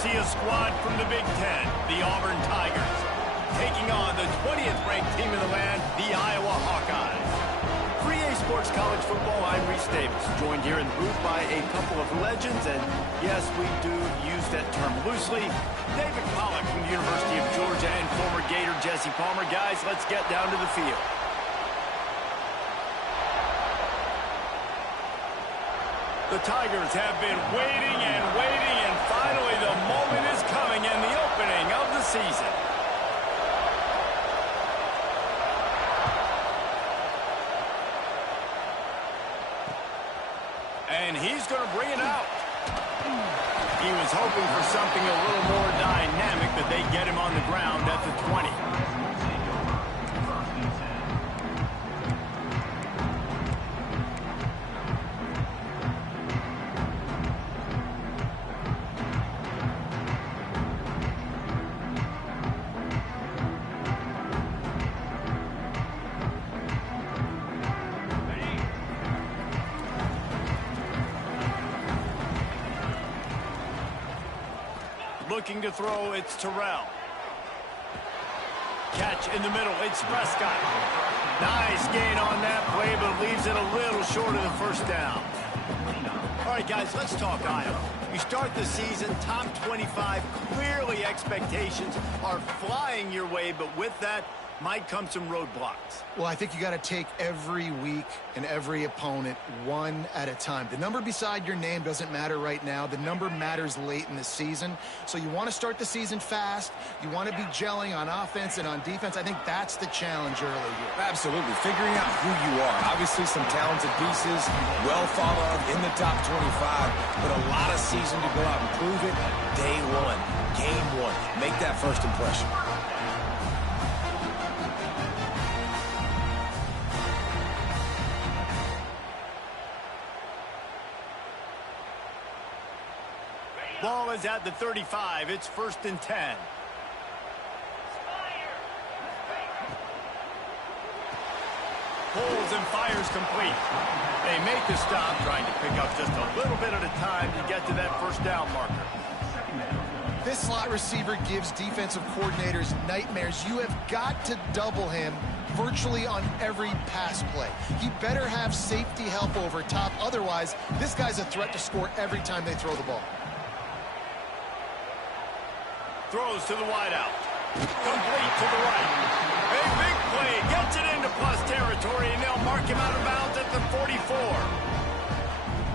see a squad from the Big Ten, the Auburn Tigers, taking on the 20th ranked team in the land, the Iowa Hawkeyes. For EA Sports College Football, I'm Reese Davis, joined here in the booth by a couple of legends, and yes, we do use that term loosely. David Pollack from the University of Georgia and former Gator Jesse Palmer. Guys, let's get down to the field. The Tigers have been waiting and waiting, and finally the moment is coming in the opening of the season. And he's going to bring it out. He was hoping for something a little more dynamic, but they get him on the ground at the 20. Looking to throw, it's Terrell. Catch in the middle, it's Prescott. Nice gain on that play, but leaves it a little short of the first down. All right, guys, let's talk Iowa. You start the season, top 25. Clearly, expectations are flying your way, but with that might come some roadblocks. Well, I think you got to take every week and every opponent one at a time. The number beside your name doesn't matter right now. The number matters late in the season. So you want to start the season fast. You want to be gelling on offense and on defense. I think that's the challenge early here. Absolutely. Figuring out who you are. Obviously some talented pieces, well thought of in the top 25, but a lot of season to go out and prove it. Day one, game one. Make that first impression. Ball is at the 35. It's 1st and 10. Pulls and fires complete. They make the stop, trying to pick up just a little bit at a time to get to that first down marker. This slot receiver gives defensive coordinators nightmares. You have got to double him virtually on every pass play. He better have safety help over top. Otherwise, this guy's a threat to score every time they throw the ball. Throws to the wideout. Complete to the right. A big play. Gets it into plus territory, and they'll mark him out of bounds at the 44.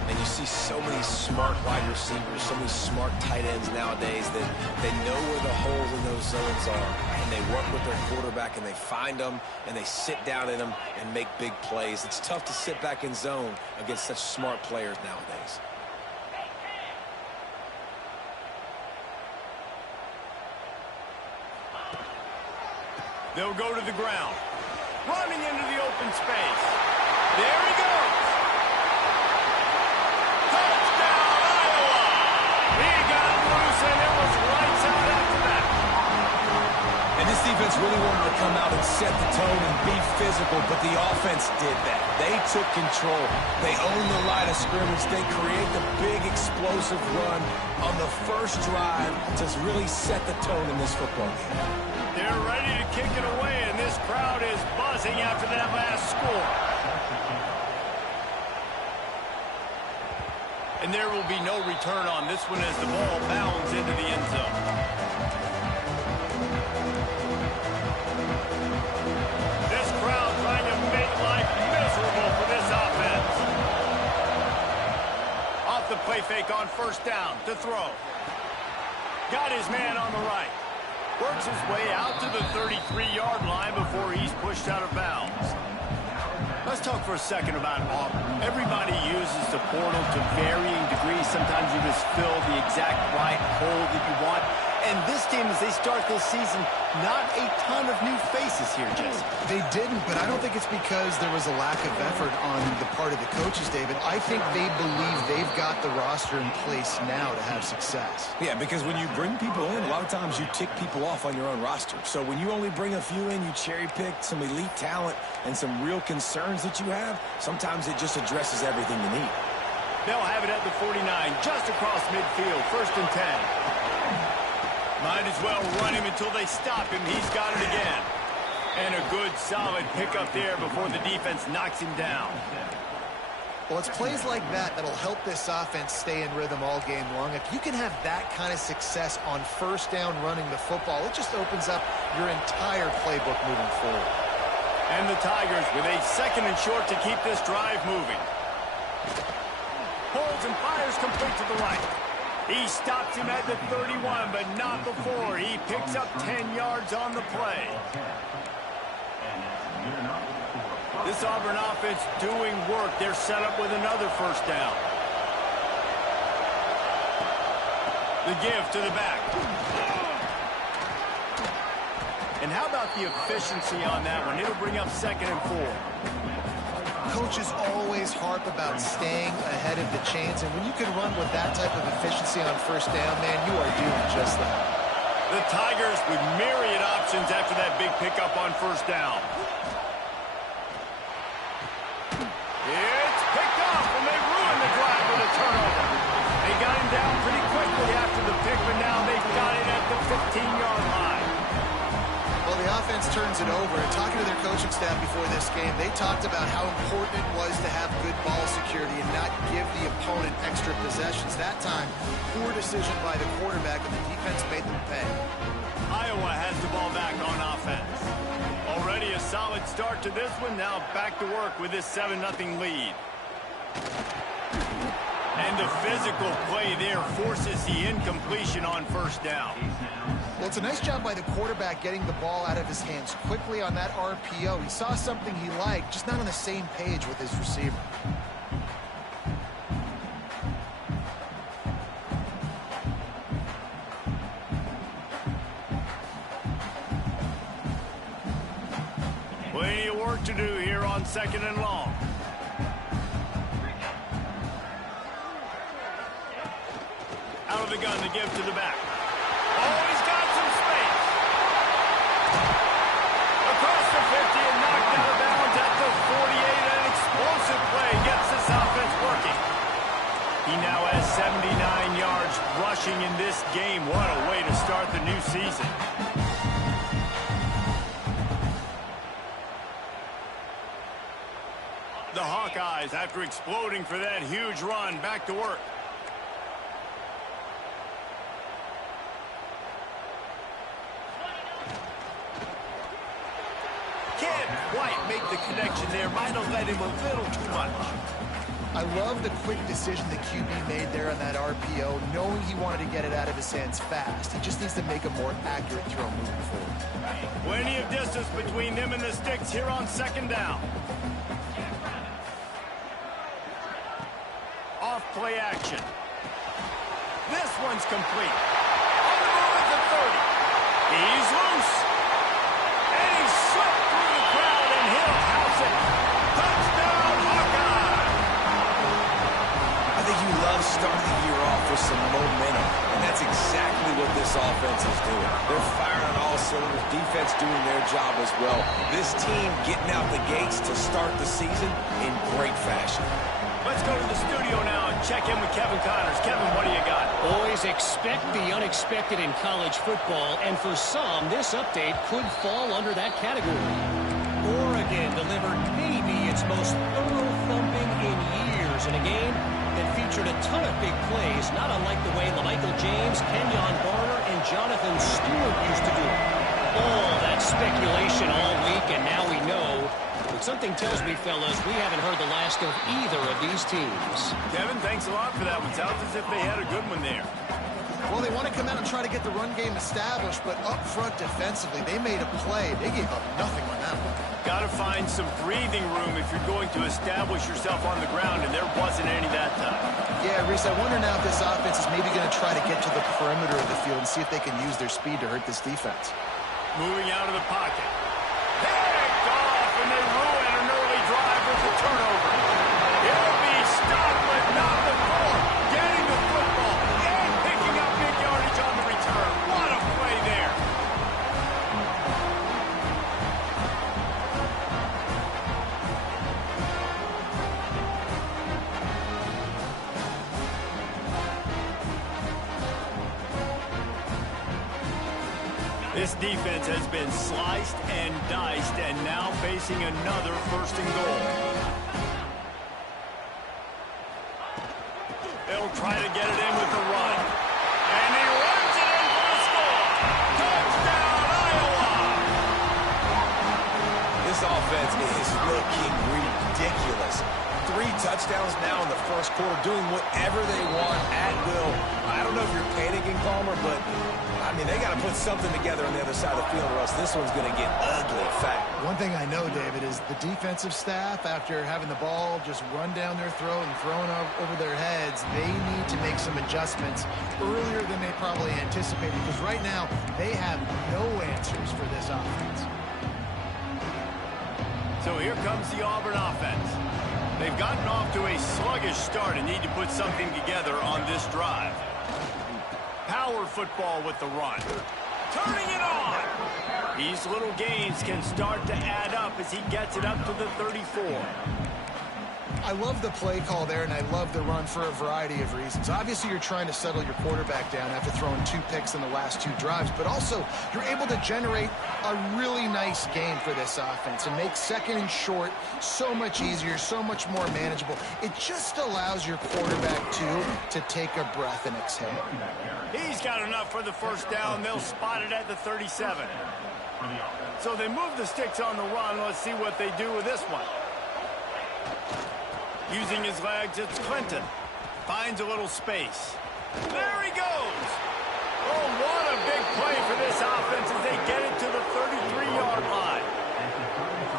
And you see so many smart wide receivers, so many smart tight ends nowadays that they know where the holes in those zones are. And they work with their quarterback, and they find them, and they sit down in them and make big plays. It's tough to sit back in zone against such smart players nowadays. They'll go to the ground. Running into the open space. There he goes. Touchdown, Iowa! He got him loose, and it was lights out after that. And this defense really wanted to come out and set the tone and be physical, but the offense did that. They took control. They owned the line of scrimmage. They create the big explosive run on the first drive to really set the tone in this football game. They're ready to kick it away, and this crowd is buzzing after that last score. And there will be no return on this one as the ball bounds into the end zone. This crowd trying to make life miserable for this offense. Off the play fake on 1st down to throw. Got his man on the right. Works his way out to the 33-yard line before he's pushed out of bounds. Let's talk for a second about Auburn. Everybody uses the portal to varying degrees. Sometimes you just fill the exact right hole that you want. And this team, as they start this season, not a ton of new faces here, Jesse. They didn't, but I don't think it's because there was a lack of effort on the part of the coaches, David. I think they believe they've got the roster in place now to have success. Yeah, because when you bring people in, a lot of times you tick people off on your own roster. So when you only bring a few in, you cherry-pick some elite talent and some real concerns that you have, sometimes it just addresses everything you need. They'll have it at the 49, just across midfield, 1st and 10. Might as well run him until they stop him. He's got it again. And a good, solid pickup there before the defense knocks him down. Well, it's plays like that that'll help this offense stay in rhythm all game long. If you can have that kind of success on first down running the football, it just opens up your entire playbook moving forward. And the Tigers with a 2nd and short to keep this drive moving. Pulls and fires complete to the right. He stops him at the 31, but not before. He picks up 10 yards on the play. This Auburn offense doing work. They're set up with another first down. The give to the back. And how about the efficiency on that one? It'll bring up 2nd and 4. Coaches always harp about staying ahead of the chains, and when you can run with that type of efficiency on first down, man, you are doing just that. The Tigers with myriad options after that big pickup on first down. It's picked off, and they ruined the drive with a turnover. They got him down pretty quickly after the pick, but now they've got it at the 15-yard line. Well, the offense turns it over, and talking to their coaching staff before this game, they talked about how important it was to have good ball security and not give the opponent extra possessions. That time, poor decision by the quarterback, and the defense made them pay. Iowa has the ball back on offense. Already a solid start to this one. Now back to work with this 7-0 lead. And the physical play there forces the incompletion on first down. Well, it's a nice job by the quarterback getting the ball out of his hands quickly on that RPO. He saw something he liked, just not on the same page with his receiver. Plenty of work to do here on 2nd and long. Out of the gun to give to the back. Oh, he's got some space. Across the 50 and knocked out of bounds at the 48. An explosive play gets this offense working. He now has 79 yards rushing in this game. What a way to start the new season. The Hawkeyes, after exploding for that huge run, back to work. Can't quite make the connection there. Might have let him a little too much. I love the quick decision the QB made there on that RPO, knowing he wanted to get it out of his hands fast. He just needs to make a more accurate throw moving forward. Plenty of distance between them and the sticks here on 2nd down. Off play action. This one's complete. On the move at the 30. He's loose. And he slipped through the crowd, and he'll house it. Touchdown, Hawkeye! I think you love starting the year off with some momentum, and that's exactly what this offense is doing. They're firing on all cylinders, defense doing their job as well. This team getting out the gates to start the season in great fashion. Let's go to the studio now and check in with Kevin Connors. Kevin, what do you got? Always expect the unexpected in college football, and for some, this update could fall under that category. Oregon delivered maybe its most thorough thumping in years in a game that featured a ton of big plays, not unlike the way Michael James, Kenyon Barner, and Jonathan Stewart used to do it. All that speculation all week, and now we know. But something tells me, fellas, we haven't heard the last of either of these teams. Kevin, thanks a lot for that one. Sounds as if they had a good one there. Well, they want to come out and try to get the run game established, but up front defensively, they made a play. They gave up nothing on that one. Got to find some breathing room if you're going to establish yourself on the ground, and there wasn't any that time. Yeah, Reese, I wonder now if this offense is maybe going to try to get to the perimeter of the field and see if they can use their speed to hurt this defense. Moving out of the pocket. Picked off, and they ruin an early drive with the turnover. He'll be stopped, but not before getting the football and picking up big yardage on the return. What a play there. This defense has been sliced and diced and now facing another 1st and goal. They'll try to get it in with the run. And he runs it in for the score. Touchdown, Iowa! This offense is looking ridiculous. 3 touchdowns now in the 1st quarter, doing whatever they want at will. I don't know if you're panicking, Palmer, but, I mean, they got to put something together on the other side of the field, or else this one's going to get ugly fast. One thing I know, David, is the defensive staff, after having the ball just run down their throat and thrown over their heads, they need to make some adjustments earlier than they probably anticipated, because right now they have no answers for this offense. So here comes the Auburn offense. They've gotten off to a sluggish start and need to put something together on this drive. Power football with the run. Turning it on. These little gains can start to add up as he gets it up to the 34. I love the play call there, and I love the run for a variety of reasons. Obviously, you're trying to settle your quarterback down after throwing 2 picks in the last 2 drives, but also you're able to generate a really nice game for this offense and make 2nd and short so much easier, so much more manageable. It just allows your quarterback, too, to take a breath and exhale. He's got enough for the 1st down. They'll spot it at the 37. So they move the sticks on the run. Let's see what they do with this one. Using his legs, it's Clinton. Finds a little space. There he goes. Oh, what a big play for this offense as they get it to the 33-yard line.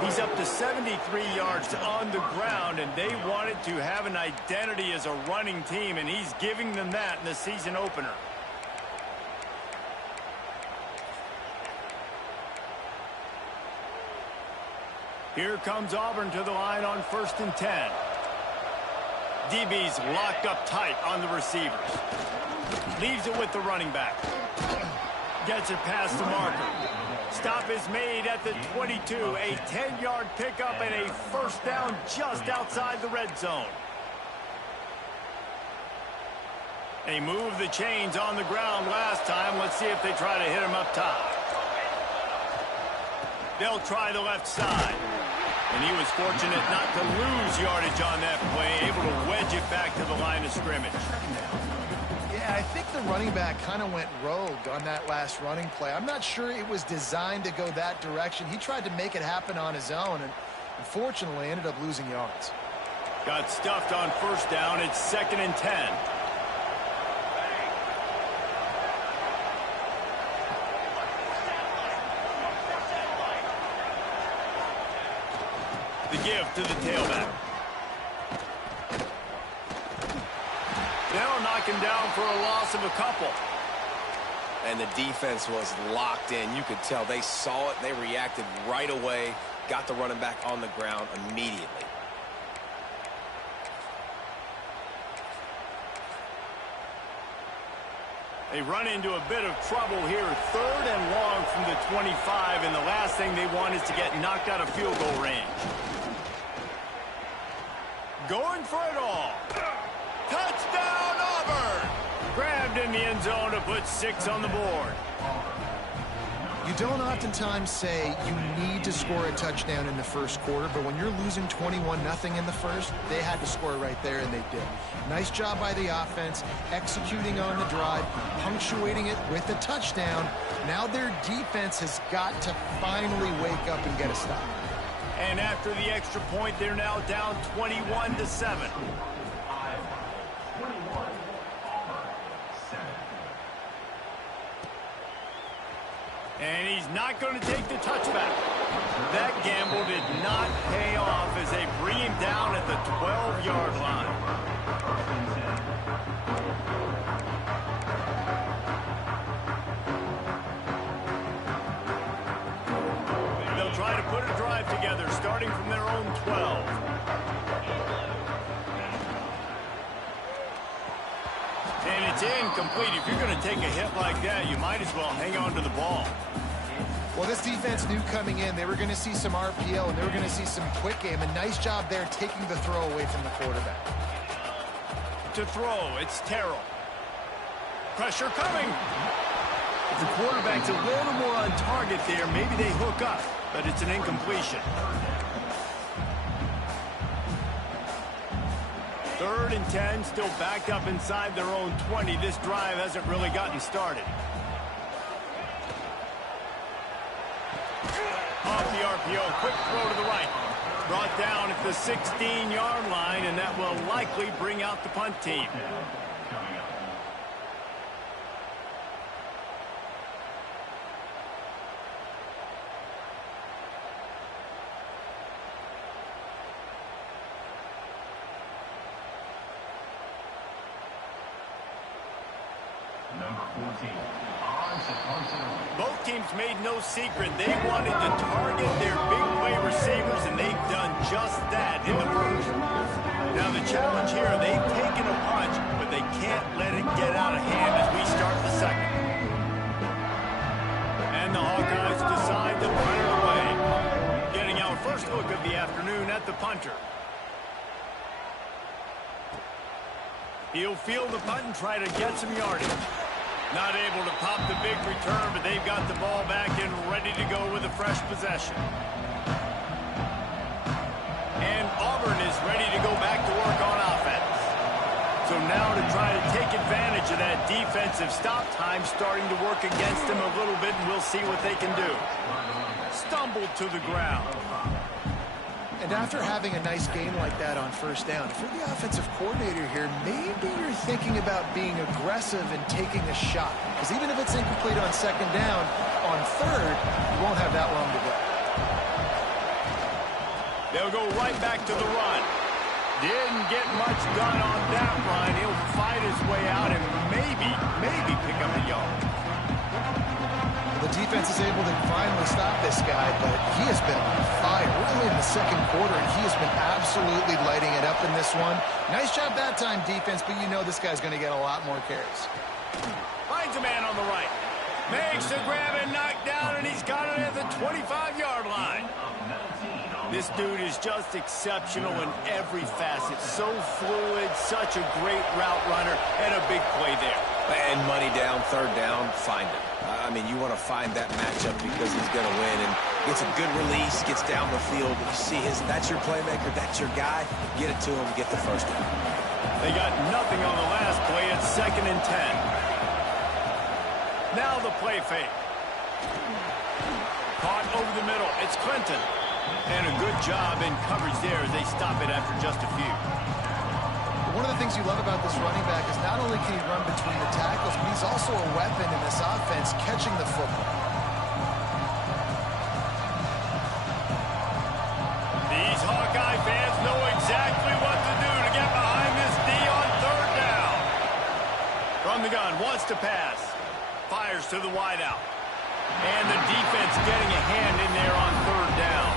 He's up to 73 yards on the ground, and they wanted to have an identity as a running team, and he's giving them that in the season opener. Here comes Auburn to the line on 1st and 10. DB's locked up tight on the receivers. Leaves it with the running back. Gets it past the marker. Stop is made at the 22. A 10-yard pickup and a 1st down just outside the red zone. They moved the chains on the ground last time. Let's see if they try to hit him up top. They'll try the left side. And he was fortunate not to lose yardage on that play, able to wedge it back to the line of scrimmage. Yeah, I think the running back kind of went rogue on that last running play. I'm not sure it was designed to go that direction. He tried to make it happen on his own and unfortunately ended up losing yards. Got stuffed on 1st down. It's 2nd and 10. The give to the tailback. They'll knock him down for a loss of a couple. And the defense was locked in. You could tell they saw it. They reacted right away. Got the running back on the ground immediately. They run into a bit of trouble here. 3rd and long from the 25, and the last thing they want is to get knocked out of field goal range. Going for it all. Touchdown, Auburn! Grabbed in the end zone to put 6 on the board. You don't oftentimes say you need to score a touchdown in the 1st quarter, but when you're losing 21-0 in the 1st, they had to score right there, and they did. Nice job by the offense, executing on the drive, punctuating it with a touchdown. Now their defense has got to finally wake up and get a stop. And after the extra point, they're now down 21-7. And he's not going to take the touchback. That gamble did not pay off as they bring him down at the 12-yard line. They'll try to put a drive together, starting from their own 12. And it's incomplete. If you're going to take a hit like that, you might as well hang on to the ball. Well, this defense knew coming in they were going to see some RPO and they were going to see some quick game. A nice job there taking the throw away from the quarterback. To throw, it's Terrell. Pressure coming. If the quarterback's a little more on target there, maybe they hook up, but it's an incompletion. 3rd and 10, still backed up inside their own 20. This drive hasn't really gotten started. Off the RPO, quick throw to the right. Brought down at the 16-yard line, and that will likely bring out the punt team. Both teams made no secret they wanted to target their big play receivers, and they've done just that in the first. Now the challenge here, they've taken a punch, but they can't let it get out of hand as we start the second. And the Hawkeyes decide to punt it away. Getting our first look of the afternoon at the punter. He'll field the punt and try to get some yardage. Not able to pop the big return, but they've got the ball back and ready to go with a fresh possession. And Auburn is ready to go back to work on offense. So now to try to take advantage of that defensive stop time starting to work against them a little bit, and we'll see what they can do. Stumbled to the ground. And after having a nice game like that on first down, if you're the offensive coordinator here, maybe you're thinking about being aggressive and taking a shot. Because even if it's incomplete on 2nd down, on 3rd, you won't have that long to go. They'll go right back to the run. Didn't get much done on that run. He'll fight his way out and maybe pick up a yard. The defense is able to finally stop this guy, but he has been on fire really in the 2nd quarter, and he has been absolutely lighting it up in this one. Nice job that time, defense, but you know this guy's going to get a lot more carries. Finds a man on the right. Makes the grab and knock down, and he's got it at the 25-yard line. This dude is just exceptional in every facet. So fluid, such a great route runner, and a big play there. And money down, 3rd down, find him. I mean, you want to find that matchup because he's going to win. And gets a good release, gets down the field. You see that's your playmaker, that's your guy. Get it to him, get the first down. They got nothing on the last play. It's 2nd and 10. Now the play fake. Caught over the middle. It's Clinton. And a good job in coverage there as they stop it after just a few. One of the things you love about this running back is not only can he run between the tackles, but he's also a weapon in this offense catching the football. These Hawkeye fans know exactly what to do to get behind this D on 3rd down. From the gun, wants to pass. Fires to the wideout. And the defense getting a hand in there on 3rd down.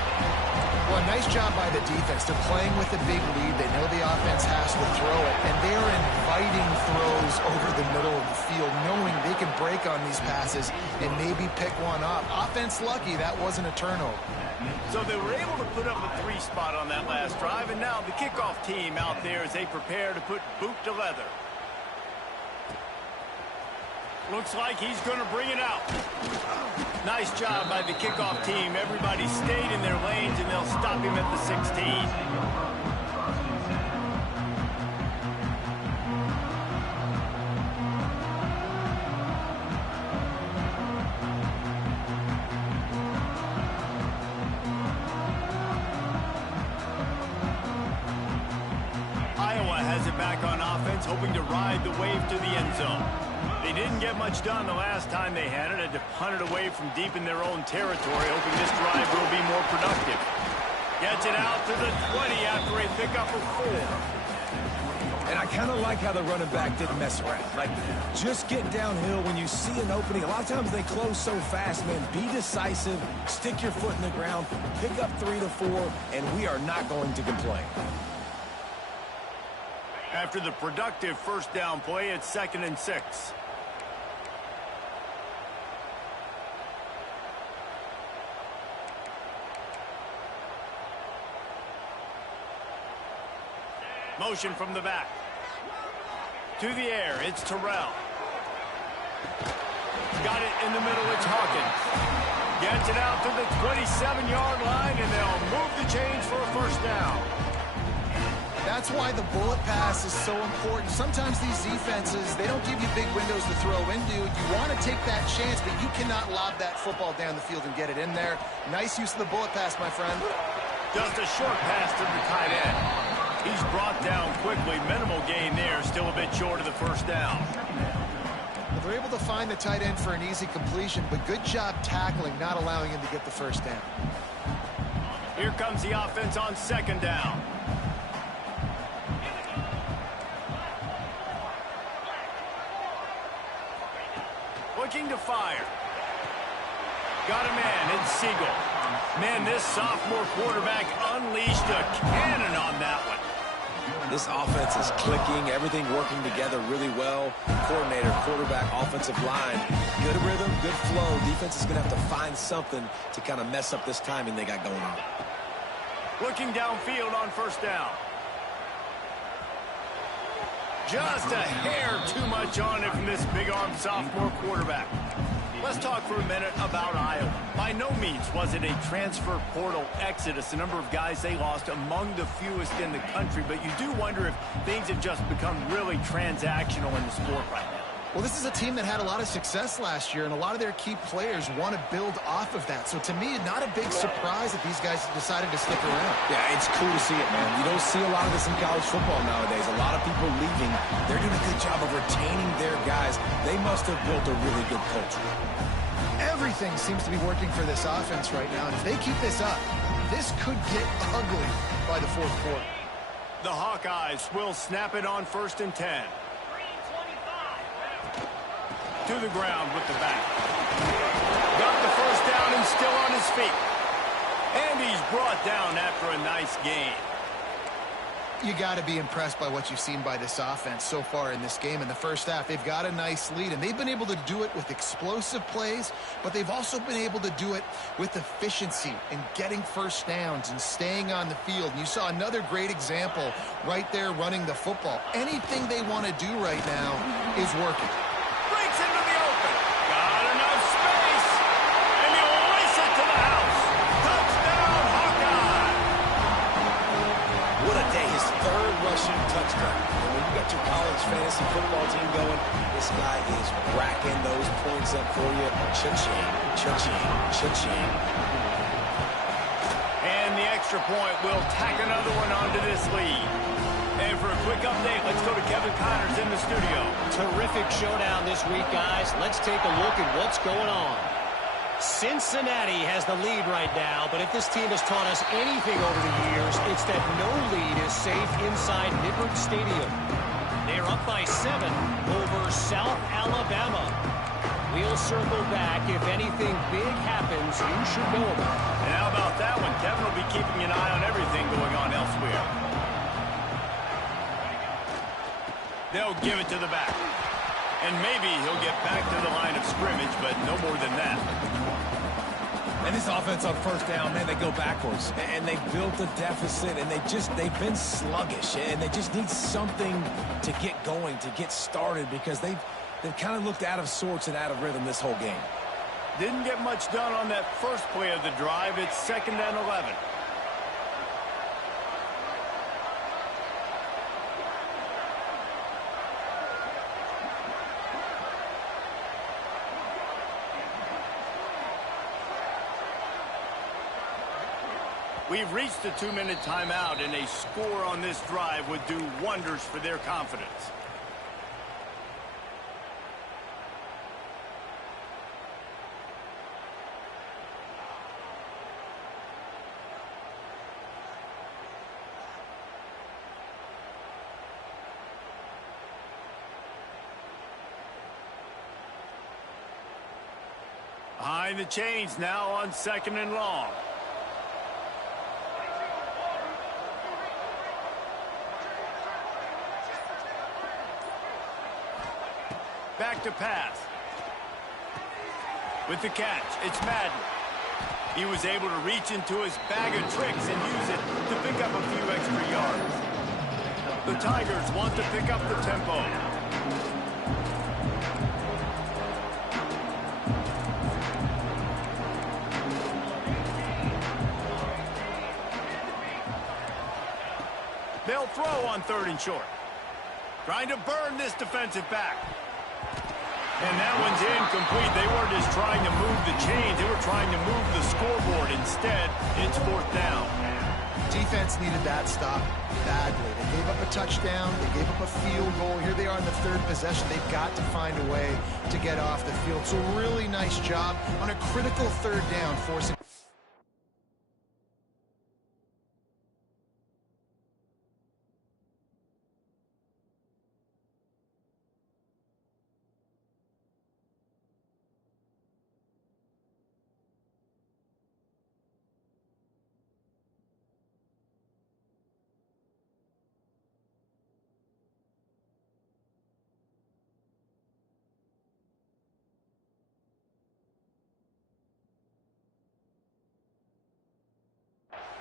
Well, nice job by the defense. They're playing with a big lead. They know the offense has to throw it, and they're inviting throws over the middle of the field, knowing they can break on these passes and maybe pick one up. Offense lucky that wasn't a turnover. So they were able to put up a 3 spot on that last drive, and now the kickoff team out there as they prepare to put boot to leather. Looks like he's going to bring it out. Nice job by the kickoff team. Everybody stayed in their lanes, and they'll stop him at the 16. Iowa has it back on offense, hoping to ride the wave to the end zone. They didn't get much done the last time they had it. Had to punt it away from deep in their own territory, hoping this drive will be more productive. Gets it out to the 20 after a pickup of 4. And I kind of like how the running back didn't mess around. Like, just get downhill when you see an opening. A lot of times they close so fast, man. Be decisive, stick your foot in the ground, pick up 3 to 4, and we are not going to complain. After the productive first down play, it's 2nd and 6. Motion from the back. To the air, it's Terrell. got it in the middle. It's Hawkins. Gets it out to the 27-yard line, and they'll move the chains for a first down. That's why the bullet pass is so important. Sometimes these defenses, they don't give you big windows to throw into. You want to take that chance, but you cannot lob that football down the field and get it in there. Nice use of the bullet pass, my friend. Just a short pass to the tight end. He's brought down quickly. Minimal gain there. Still a bit short of the first down. Well, they're able to find the tight end for an easy completion, but good job tackling, not allowing him to get the first down. Here comes the offense on second down. Looking to fire. Got a man. It's Siegel. Man, this sophomore quarterback unleashed a cannon on that one. This offense is clicking, everything working together really well. Coordinator, quarterback, offensive line. Good rhythm, good flow. Defense is going to have to find something to kind of mess up this timing they got going on. Looking downfield on first down. Just a hair too much on it from this big-armed sophomore quarterback. Let's talk for a minute about Iowa. By no means was it a transfer portal exodus. The number of guys they lost among the fewest in the country, but you do wonder if things have just become really transactional in the sport right now. Well, this is a team that had a lot of success last year, and a lot of their key players want to build off of that. So to me, not a big surprise that these guys decided to stick around. Yeah, it's cool to see it, man. You don't see a lot of this in college football nowadays. A lot of people leaving. They're doing a good job of retaining their guys. They must have built a really good culture. Everything seems to be working for this offense right now, and if they keep this up, this could get ugly by the fourth quarter. The Hawkeyes will snap it on 1st and 10. To the ground with the back. Got the first down and still on his feet. And he's brought down after a nice gain. You got to be impressed by what you've seen by this offense so far in this game. In the first half, they've got a nice lead, and they've been able to do it with explosive plays, but they've also been able to do it with efficiency and getting first downs and staying on the field. And you saw another great example right there running the football. Anything they want to do right now is working. Breaks into the open. Got enough space. And he'll race it to the house. Touchdown, Hawkeye. What a day. His third rushing touchdown. And when you got your college fantasy football team going, this guy is racking those points up for you. Cha-ching, cha-ching, cha-ching. And the extra point will tack another one onto this lead. And for a quick update, let's go to Kevin Connors in the studio. Terrific showdown this week, guys. Let's take a look at what's going on. Cincinnati has the lead right now, but if this team has taught us anything over the years, it's that no lead is safe inside Nippert Stadium. They're up by 7 over South Alabama. We'll circle back. If anything big happens, you should know about it. And how about that one? Kevin will be keeping an eye on everything going on elsewhere. They'll give it to the back. And maybe he'll get back to the line of scrimmage, but no more than that. And this offense on first down, man, they go backwards. And they built a deficit, and they've been sluggish. And they just need something to get going, to get started, because they've kind of looked out of sorts and out of rhythm this whole game. Didn't get much done on that first play of the drive. It's 2nd and 11. We've reached the 2-minute timeout, and a score on this drive would do wonders for their confidence. Behind the chains now on 2nd and long. Back to pass. With the catch, it's Madden. He was able to reach into his bag of tricks and use it to pick up a few extra yards. The Tigers want to pick up the tempo. They'll throw on 3rd and short. Trying to burn this defensive back. And that one's incomplete. They weren't just trying to move the chains. They were trying to move the scoreboard. Instead, it's 4th down. Defense needed that stop badly. They gave up a touchdown. They gave up a field goal. Here they are in the 3rd possession. They've got to find a way to get off the field. So really nice job on a critical 3rd down, forcing...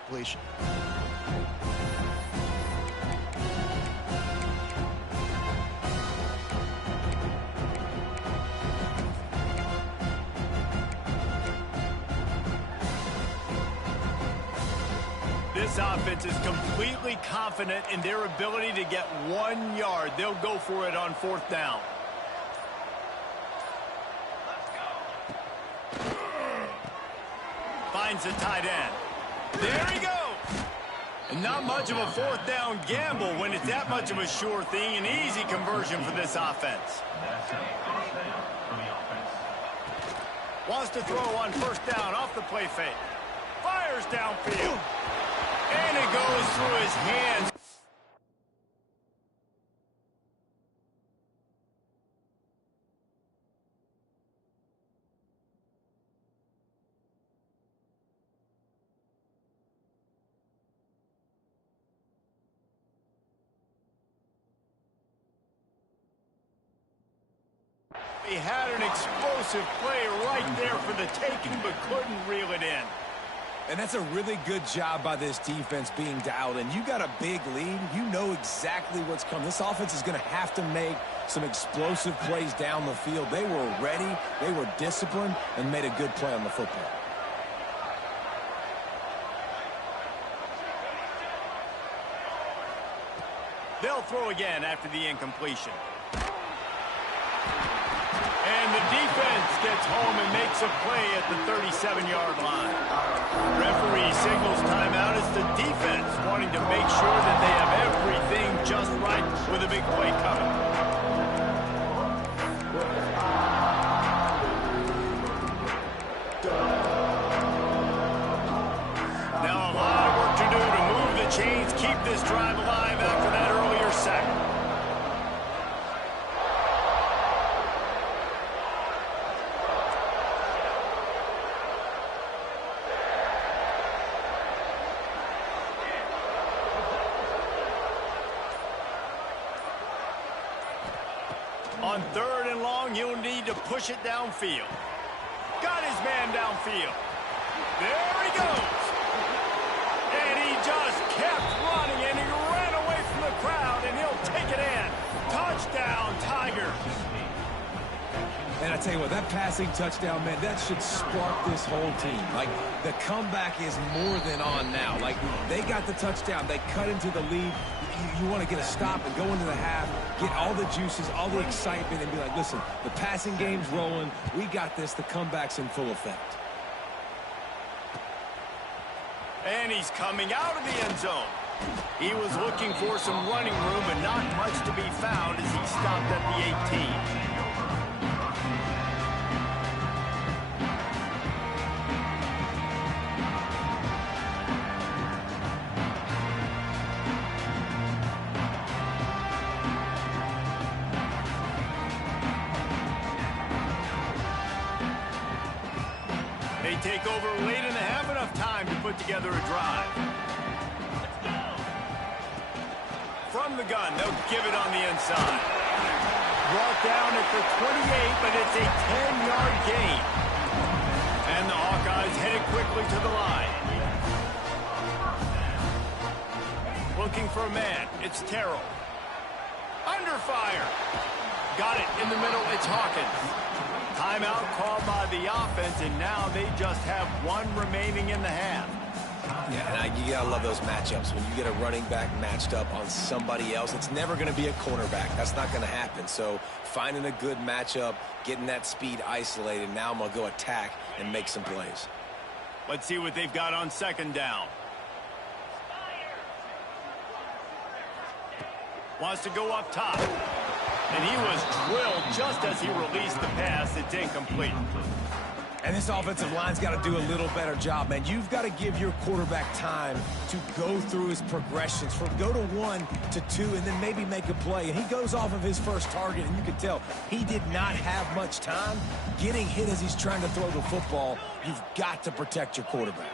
completion. This offense is completely confident in their ability to get 1 yard. They'll go for it on 4th down. Finds the tight end. There he goes. And not much of a 4th down gamble when it's that much of a sure thing. An easy conversion for this offense. Wants to throw on 1st down off the play fake. Fires downfield. And it goes through his hands. He had an explosive play right there for the taking, but couldn't reel it in. And that's a really good job by this defense being dialed in. You got a big lead. You know exactly what's coming. This offense is going to have to make some explosive plays down the field. They were ready, they were disciplined, and made a good play on the football. They'll throw again after the incompletion. And the defense gets home and makes a play at the 37-yard line. Referee signals timeout. It's the defense wanting to make sure that they have everything just right with a big play coming. Now a lot of work to do to move the chains, keep this drive alive after that earlier sack. On 3rd and long, he'll need to push it downfield. Got his man downfield. There he goes. And he just kept running, and he ran away from the crowd, and he'll take it in. Touchdown, Tigers. And I tell you what, that passing touchdown, man, that should spark this whole team. Like, the comeback is more than on now. Like, they got the touchdown. They cut into the lead. You want to get a stop and go into the half, get all the juices, all the excitement, and be like, listen, the passing game's rolling. We got this. The comeback's in full effect. And he's coming out of the end zone. He was looking for some running room, but not much to be found as he stopped at the 18. They take over late in the half, enough time to put together a drive. From the gun, they'll give it on the inside. Brought down at the 28, but it's a 10-yard gain. And the Hawkeyes headed quickly to the line. Looking for a man. It's Terrell. Under fire. Got it in the middle. It's Hawkins. Timeout called by the offense, and now they just have one remaining in the half. Yeah, and you gotta love those matchups. When you get a running back matched up on somebody else, it's never going to be a cornerback. That's not going to happen. So finding a good matchup, getting that speed isolated, now I'm going to go attack and make some plays. Let's see what they've got on second down. Wants to go up top. And he was drilled just as he released the pass. It's incomplete. And this offensive line's got to do a little better job, man. You've got to give your quarterback time to go through his progressions, from go to 1 to 2, and then maybe make a play. And he goes off of his first target, and you can tell he did not have much time getting hit as he's trying to throw the football. You've got to protect your quarterback.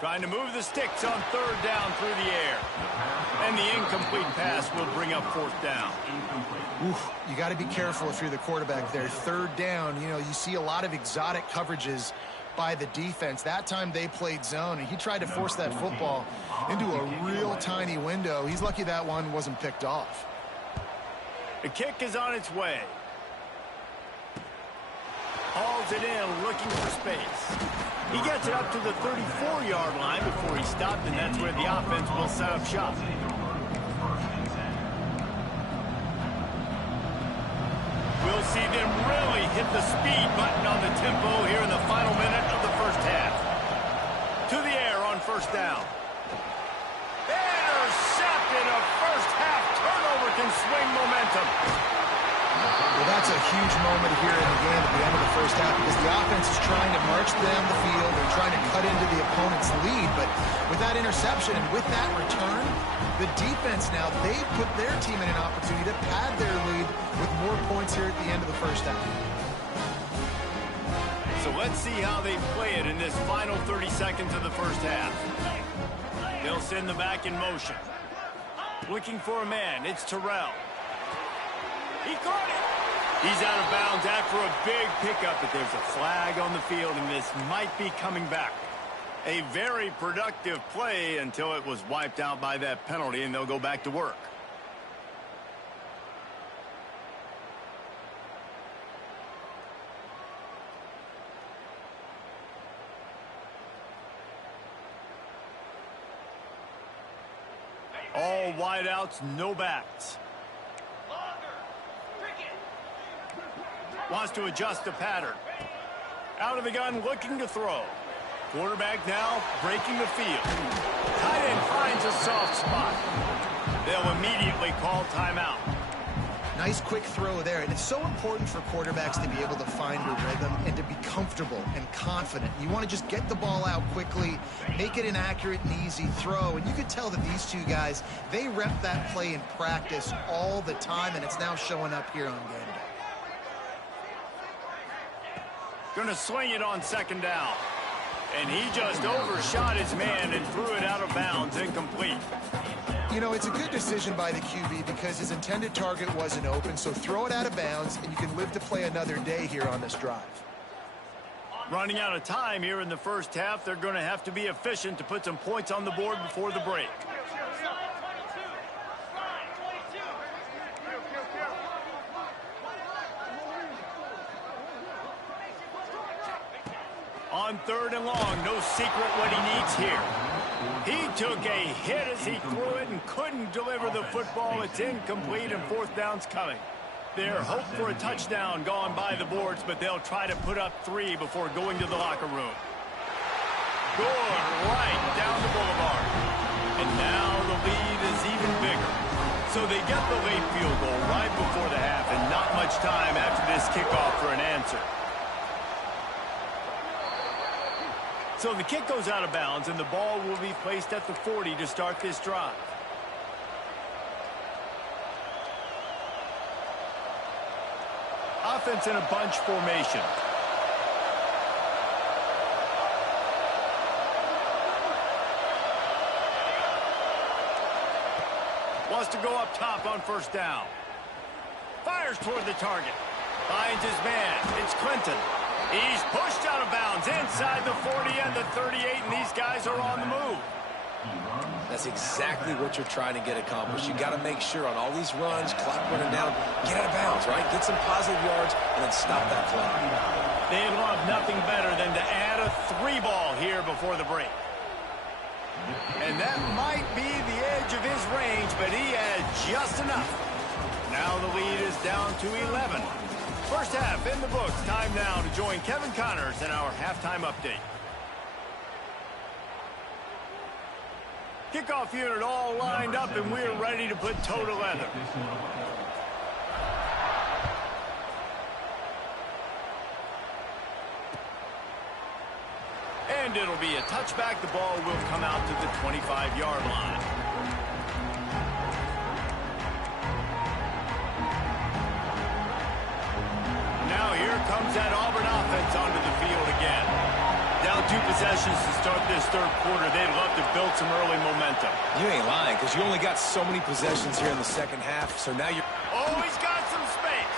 Trying to move the sticks on third down through the air. And the incomplete pass will bring up fourth down. Oof, you got to be careful if you're the quarterback there. Third down, you see a lot of exotic coverages by the defense. That time they played zone, and he tried to force that football into a real tiny window. He's lucky that one wasn't picked off. The kick is on its way. Hauls it in, looking for space. He gets it up to the 34-yard line before he stopped, and that's where the offense will set up shop. We'll see them really hit the speed button on the tempo here in the final minute of the first half. To the air on first down. Intercepted. A first half turnover can swing momentum. Well, that's a huge moment here in the game at the end of the first half, because the offense is trying to march down the field. They're trying to cut into the opponent's lead, but with that interception and with that return, the defense now, they put their team in an opportunity to pad their lead with more points here at the end of the first half. So let's see how they play it in this final 30 seconds of the first half. They'll send the back in motion. Looking for a man, it's Terrell. He caught it. He's out of bounds after a big pickup, but there's a flag on the field, and this might be coming back. A very productive play until it was wiped out by that penalty, and they'll go back to work. All wideouts, no backs. Wants to adjust the pattern. Out of the gun, looking to throw. Quarterback now breaking the field. Tight end finds a soft spot. They'll immediately call timeout. Nice quick throw there, and it's so important for quarterbacks to be able to find a rhythm and to be comfortable and confident. You want to just get the ball out quickly, make it an accurate and easy throw, and you could tell that these two guys, they rep that play in practice all the time, and it's now showing up here on game day. Going to swing it on second down. And he just overshot his man and threw it out of bounds, incomplete. It's a good decision by the QB because his intended target wasn't open, so throw it out of bounds, and you can live to play another day here on this drive. Running out of time here in the first half, they're going to have to be efficient to put some points on the board before the break. On third and long, no secret what he needs here. He took a hit as he threw it and couldn't deliver the football. It's incomplete, and fourth down's coming. Their hope for a touchdown gone by the boards, but they'll try to put up 3 before going to the locker room. Good right down the boulevard. And now the lead is even bigger. So they get the late field goal right before the half, and not much time after this kickoff for an answer. So the kick goes out of bounds, and the ball will be placed at the 40 to start this drive. Offense in a bunch formation. Wants to go up top on first down. Fires toward the target. Finds his man. It's Clinton. He's pushed out of bounds inside the 40 and the 38, and these guys are on the move. That's exactly what you're trying to get accomplished. You got to make sure on all these runs, clock running down, get out of bounds, right? Get some positive yards and then stop that clock. They'd love nothing better than to add a 3-ball here before the break. And that might be the edge of his range, but he had just enough. Now the lead is down to 11. First half in the books. Time now to join Kevin Connors in our halftime update. Kickoff unit all lined up, and we're ready to put toe to leather. And it'll be a touchback. The ball will come out to the 25-yard line. Now here comes that Auburn offense onto the field again. Down 2 possessions to start this third quarter. They'd love to build some early momentum. You ain't lying, because you only got so many possessions here in the second half, so now you're... Oh, he's got some space.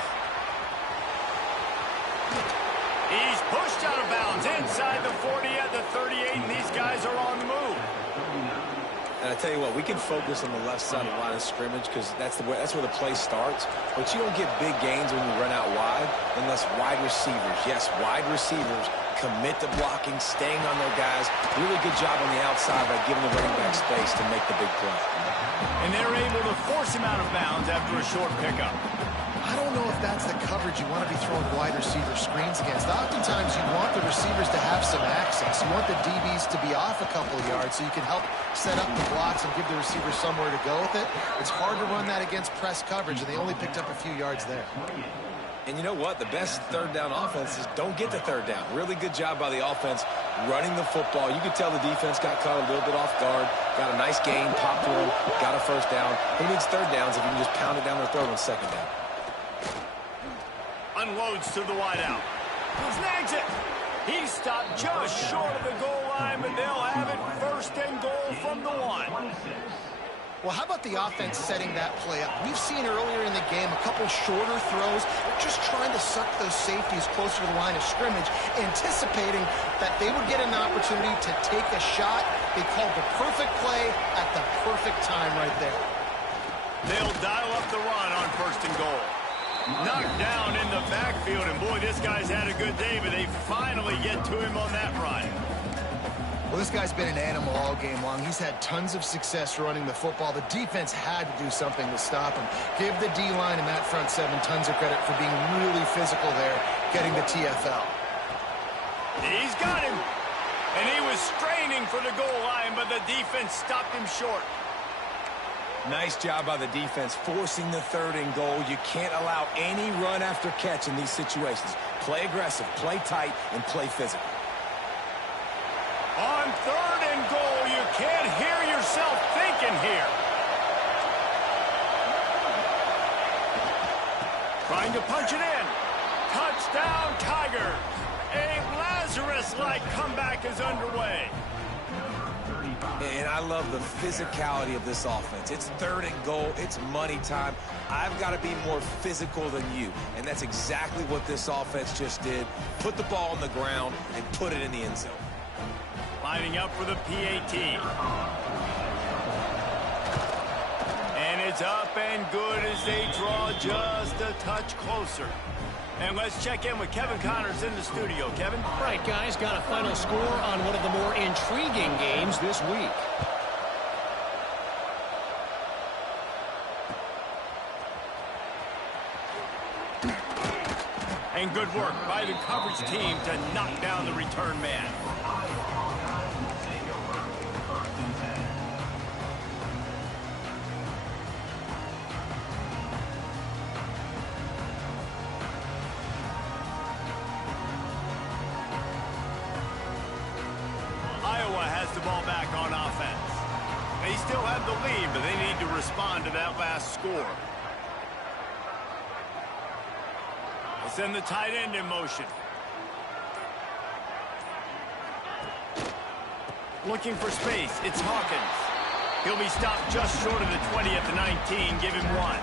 He's pushed out of bounds inside the 40 at the 38, and these guys are on the move. And I tell you what, we can focus on the left side of the line of scrimmage because that's where the play starts. But you don't get big gains when you run out wide unless wide receivers, yes, wide receivers, commit to blocking, staying on their guys. Really good job on the outside by giving the running back space to make the big play. And they're able to force him out of bounds after a short pickup. I don't know if that's the coverage you want to be throwing wide receiver screens against. Oftentimes you want the receivers to have some access. You want the DBs to be off a couple of yards so you can help set up the blocks and give the receivers somewhere to go with it. It's hard to run that against press coverage, and they only picked up a few yards there. And you know what? The best third down offense is don't get to third down. Really good job by the offense running the football. You could tell the defense got caught a little bit off guard, got a nice gain, popped to him, got a first down. Who needs third downs if you can just pound it down their throat on second down? Unloads to the wideout. Snags it. He stopped just short of the goal line, but they'll have it first and goal from the 1. Well, how about the offense setting that play up? We've seen earlier in the game a couple shorter throws. They're just trying to suck those safeties closer to the line of scrimmage, anticipating that they would get an opportunity to take a shot. They called the perfect play at the perfect time right there. They'll dial up the run on first and goal. Knocked down in the backfield, and boy, this guy's had a good day, but they finally get to him on that run. Well, this guy's been an animal all game long. He's had tons of success running the football. The defense had to do something to stop him. Give the D-line and that front 7 tons of credit for being really physical there, getting the TFL. He's got him, and he was straining for the goal line, but the defense stopped him short. Nice job by the defense forcing the third and goal. You can't allow any run after catch in these situations. Play aggressive, play tight, and play physical. On third and goal, you can't hear yourself thinking here. Trying to punch it in. Touchdown, Tigers. A Lazarus-like comeback is underway. And I love the physicality of this offense. It's third and goal. It's money time. I've got to be more physical than you. And that's exactly what this offense just did. Put the ball on the ground and put it in the end zone. Lining up for the PAT. And it's up and good as they draw just a touch closer. And let's check in with Kevin Connors in the studio. Kevin? All right, guys, got a final score on one of the more intriguing games this week. And good work by the coverage team to knock down the return man. Iowa has the ball back on offense. They still have the lead, but they need to respond to that last score. They'll send the tight end in motion. Looking for space, it's Hawkins. He'll be stopped just short of the 20 at the 19. Give him 1.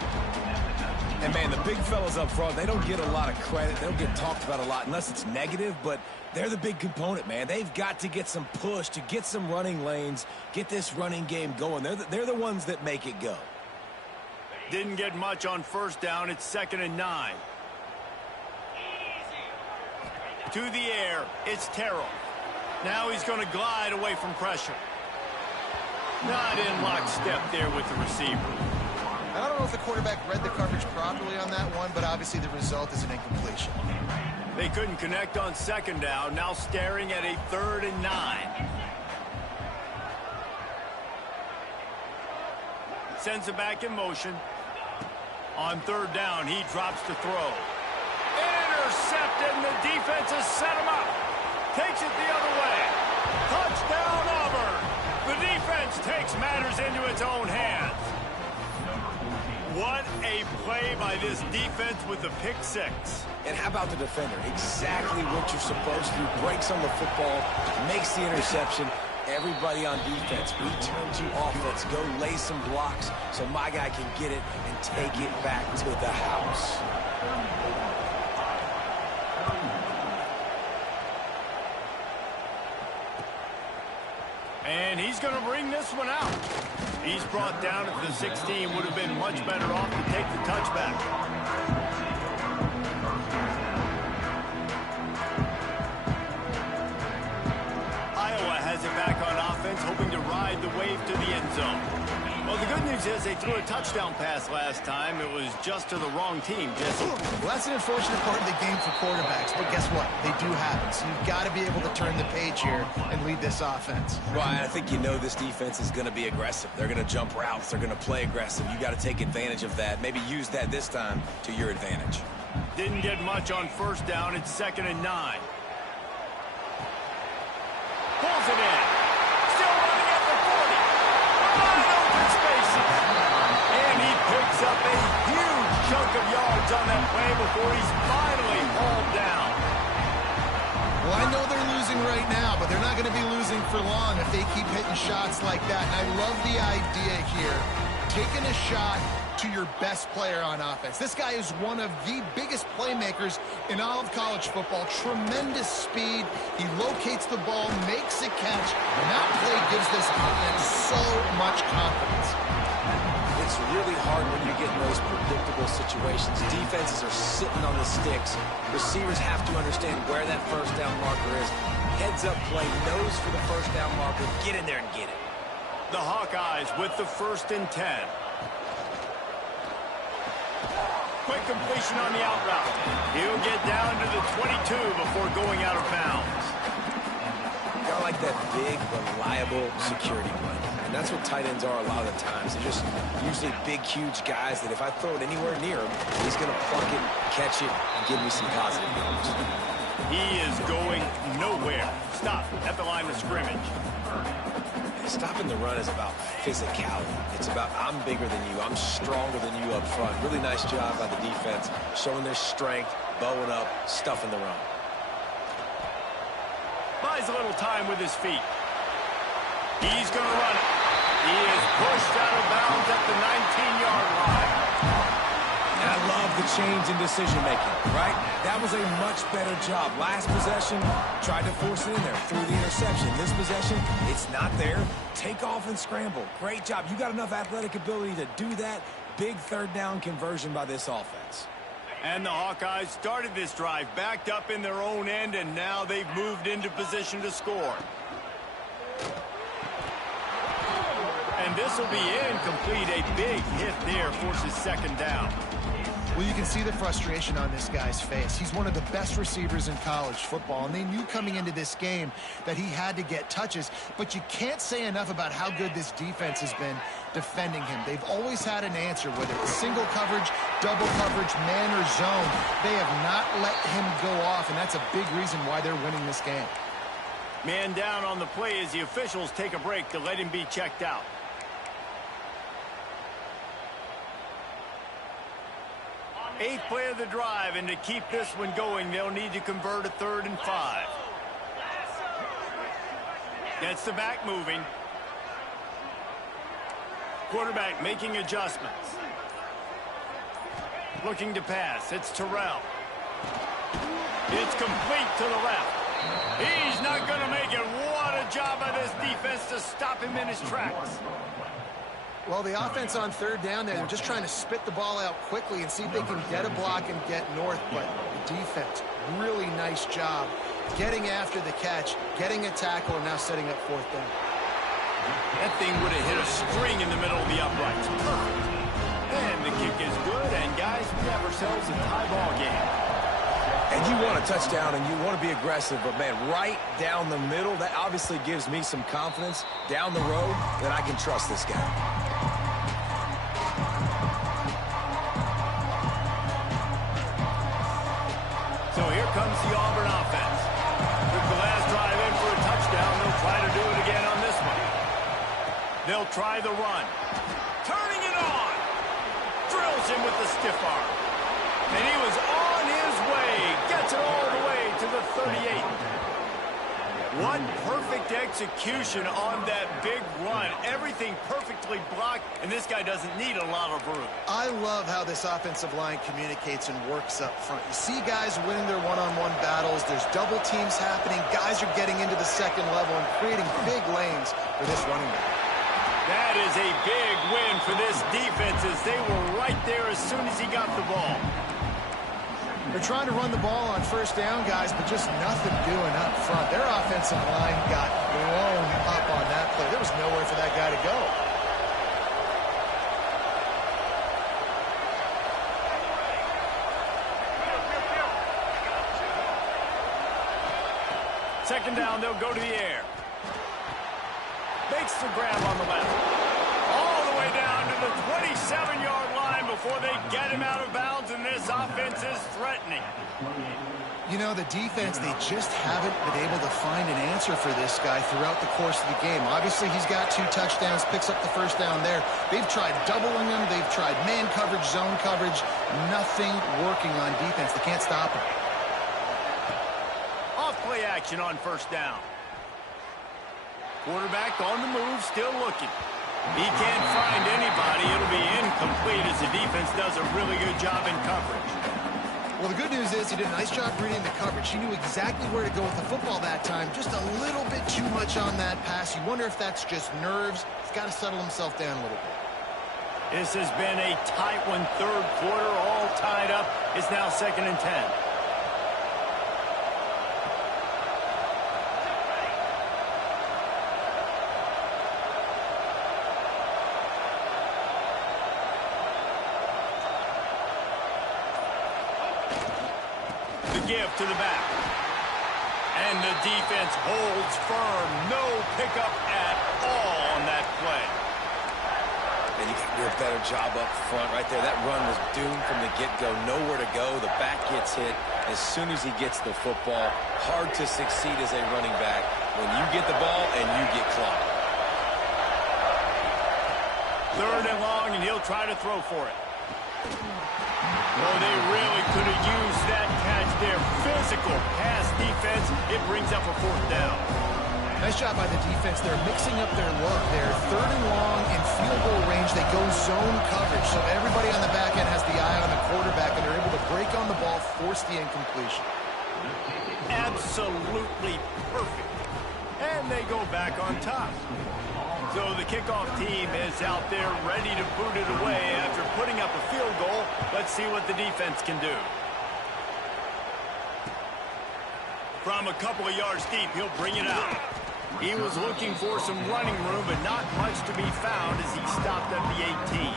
And, man, the big fellas up front, they don't get a lot of credit. They don't get talked about a lot unless it's negative, but they're the big component, man. They've got to get some push, to get some running lanes, get this running game going. They're the ones that make it go. Didn't get much on first down. It's 2nd and 9. To the air, it's Terrell. Now he's going to glide away from pressure. Not in lockstep there with the receiver. I don't know if the quarterback read the coverage properly on that one, but obviously the result is an incompletion. They couldn't connect on second down, now staring at a 3rd and 9. Sends it back in motion. On 3rd down, he drops to throw. Intercepted, and the defense has set him up. Takes it the other way. Touchdown, Auburn. The defense takes matters into its own hands. What a play by this defense with the pick 6. And how about the defender? Exactly what you're supposed to do. Breaks on the football, makes the interception. Everybody on defense, we turn to offense. Go lay some blocks so my guy can get it and take it back to the house. And he's going to bring this one out. He's brought down at the 16. Would have been much better off to take the touchback. Iowa has it back on offense, hoping to ride the wave to the end zone. Well, the good news is they threw a touchdown pass last time. It was just to the wrong team, Jesse. Well, that's an unfortunate part of the game for quarterbacks, but guess what? They do happen. So you've got to be able to turn the page here and lead this offense. Well, I think you know this defense is going to be aggressive. They're going to jump routes. They're going to play aggressive. You got to take advantage of that. Maybe use that this time to your advantage. Didn't get much on 1st down. It's 2nd and 9. Pulls it in. Still running at the 40. Wide open spaces. And he picks up a huge chunk of yards on that play before he's finally hauled down. Well, I know they're losing right now, but they're not going to be losing for long if they keep hitting shots like that. And I love the idea here, taking a shot to your best player on offense. This guy is one of the biggest playmakers in all of college football. Tremendous speed. He locates the ball, makes a catch, and that play gives this offense so much confidence. It's really hard when you get in those predictable situations. Defenses are sitting on the sticks. Receivers have to understand where that 1st down marker is. Heads up play, nose for the 1st down marker. Get in there and get it. The Hawkeyes with the 1st and 10. Quick completion on the out route. He'll get down to the 22 before going out of bounds. Got like that big, reliable security blanket. And that's what tight ends are a lot of the times. They're just usually big, huge guys that if I throw it anywhere near him, he's going to pluck it, catch it, and give me some positive yards. He is going nowhere. Stop at the line of scrimmage. Stopping the run is about physicality. It's about I'm bigger than you. I'm stronger than you up front. Really nice job by the defense, showing their strength, bowing up, stuffing the run. Buys a little time with his feet. He's going to run it. He is pushed out of bounds at the 19-yard line. And I love the change in decision-making, right? That was a much better job. Last possession, tried to force it in there, threw the interception. This possession, it's not there. Take off and scramble. Great job. You got enough athletic ability to do that. Big 3rd down conversion by this offense. And the Hawkeyes started this drive, backed up in their own end, and now they've moved into position to score. And this will be incomplete. A big hit there forces 2nd down. Well, you can see the frustration on this guy's face. He's one of the best receivers in college football, and they knew coming into this game that he had to get touches, but you can't say enough about how good this defense has been defending him. They've always had an answer, whether it's single coverage, double coverage, man or zone. They have not let him go off, and that's a big reason why they're winning this game. Man down on the play as the officials take a break to let him be checked out. Eighth play of the drive, and to keep this one going, they'll need to convert a 3rd and 5. Gets the back moving. Quarterback making adjustments. Looking to pass. It's Terrell. It's complete to the left. He's not going to make it. What a job by this defense to stop him in his tracks. Well, the offense on third down there, they're just trying to spit the ball out quickly and see if they can get a block and get north. But the defense, really nice job getting after the catch, getting a tackle, and now setting up fourth down. That thing would have hit a string in the middle of the uprights. Perfect. And the kick is good, and guys, we have ourselves a tie ball game. And you want a touchdown, and you want to be aggressive, but, man, right down the middle, that obviously gives me some confidence down the road that I can trust this guy. So here comes the Auburn offense. Took the last drive in for a touchdown. They'll try to do it again on this one. They'll try the run. Turning it on. Drills him with the stiff arm. And he was on his way. Gets it all the way to the 38. One perfect execution on that big run. Everything perfectly blocked, and this guy doesn't need a lot of room. I love how this offensive line communicates and works up front. You see guys winning their one-on-one battles. There's double teams happening. Guys are getting into the second level and creating big lanes for this running back. That is a big win for this defense as they were right there as soon as he got the ball. They're trying to run the ball on first down, guys, but just nothing doing up front. Their offensive line got blown up on that play. There was nowhere for that guy to go. Second down, they'll go to the air. Makes the grab on the left. All the way down to the 27-yard line before they get him out of bounds, and this offense is threatening. You know, the defense, they just haven't been able to find an answer for this guy throughout the course of the game. Obviously, he's got 2 touchdowns, picks up the first down there. They've tried doubling him. They've tried man coverage, zone coverage. Nothing working on defense. They can't stop him. Off play action on first down. Quarterback on the move, still looking. He can't find anybody. It'll be incomplete as the defense does a really good job in coverage. Well, the good news is he did a nice job reading the coverage. He knew exactly where to go with the football that time. Just a little bit too much on that pass. You wonder if that's just nerves. He's got to settle himself down a little bit. This has been a tight one, third quarter, all tied up. It's now 2nd and 10. Give to the back. And the defense holds firm. No pickup at all on that play. And you got to do a better job up front right there. That run was doomed from the get-go. Nowhere to go. The back gets hit as soon as he gets the football. Hard to succeed as a running back when you get the ball and you get clocked. 3rd and long, and he'll try to throw for it. Oh, they really could have used that catch there. Physical pass defense. It brings up a 4th down. Nice job by the defense. They're mixing up their look there. 3rd and long in field goal range. They go zone coverage. So everybody on the back end has the eye on the quarterback, and they're able to break on the ball, force the incompletion. Absolutely perfect. And they go back on top. So the kickoff team is out there ready to boot it away after putting up a field goal. Let's see what the defense can do. From a couple of yards deep, he'll bring it out. He was looking for some running room, but not much to be found as he stopped at the 18.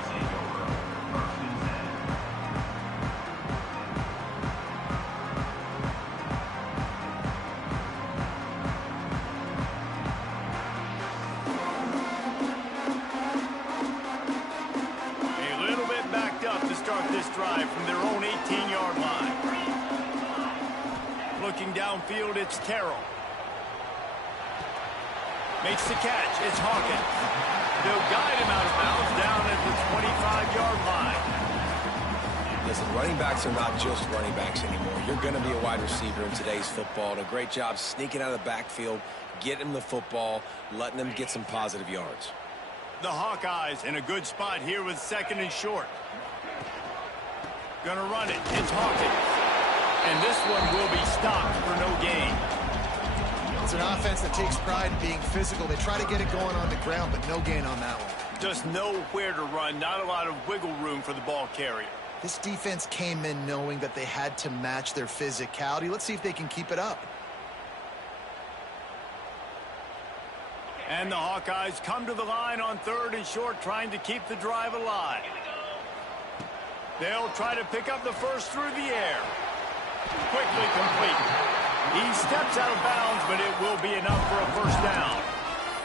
Drive from their own 18-yard line. Looking downfield, it's Terrell. Makes the catch. It's Hawkins. They'll guide him out of bounds down at the 25-yard line. Listen, running backs are not just running backs anymore. You're going to be a wide receiver in today's football. And a great job sneaking out of the backfield, getting him the football, letting him get some positive yards. The Hawkeyes in a good spot here with 2nd and short. Gonna run it. It's Hawkins. And this one will be stopped for no gain. It's an offense that takes pride in being physical. They try to get it going on the ground, but no gain on that one. Just nowhere to run, not a lot of wiggle room for the ball carrier. This defense came in knowing that they had to match their physicality. Let's see if they can keep it up. And the Hawkeyes come to the line on 3rd and short, trying to keep the drive alive. They'll try to pick up the first through the air. Quickly complete. He steps out of bounds, but it will be enough for a first down.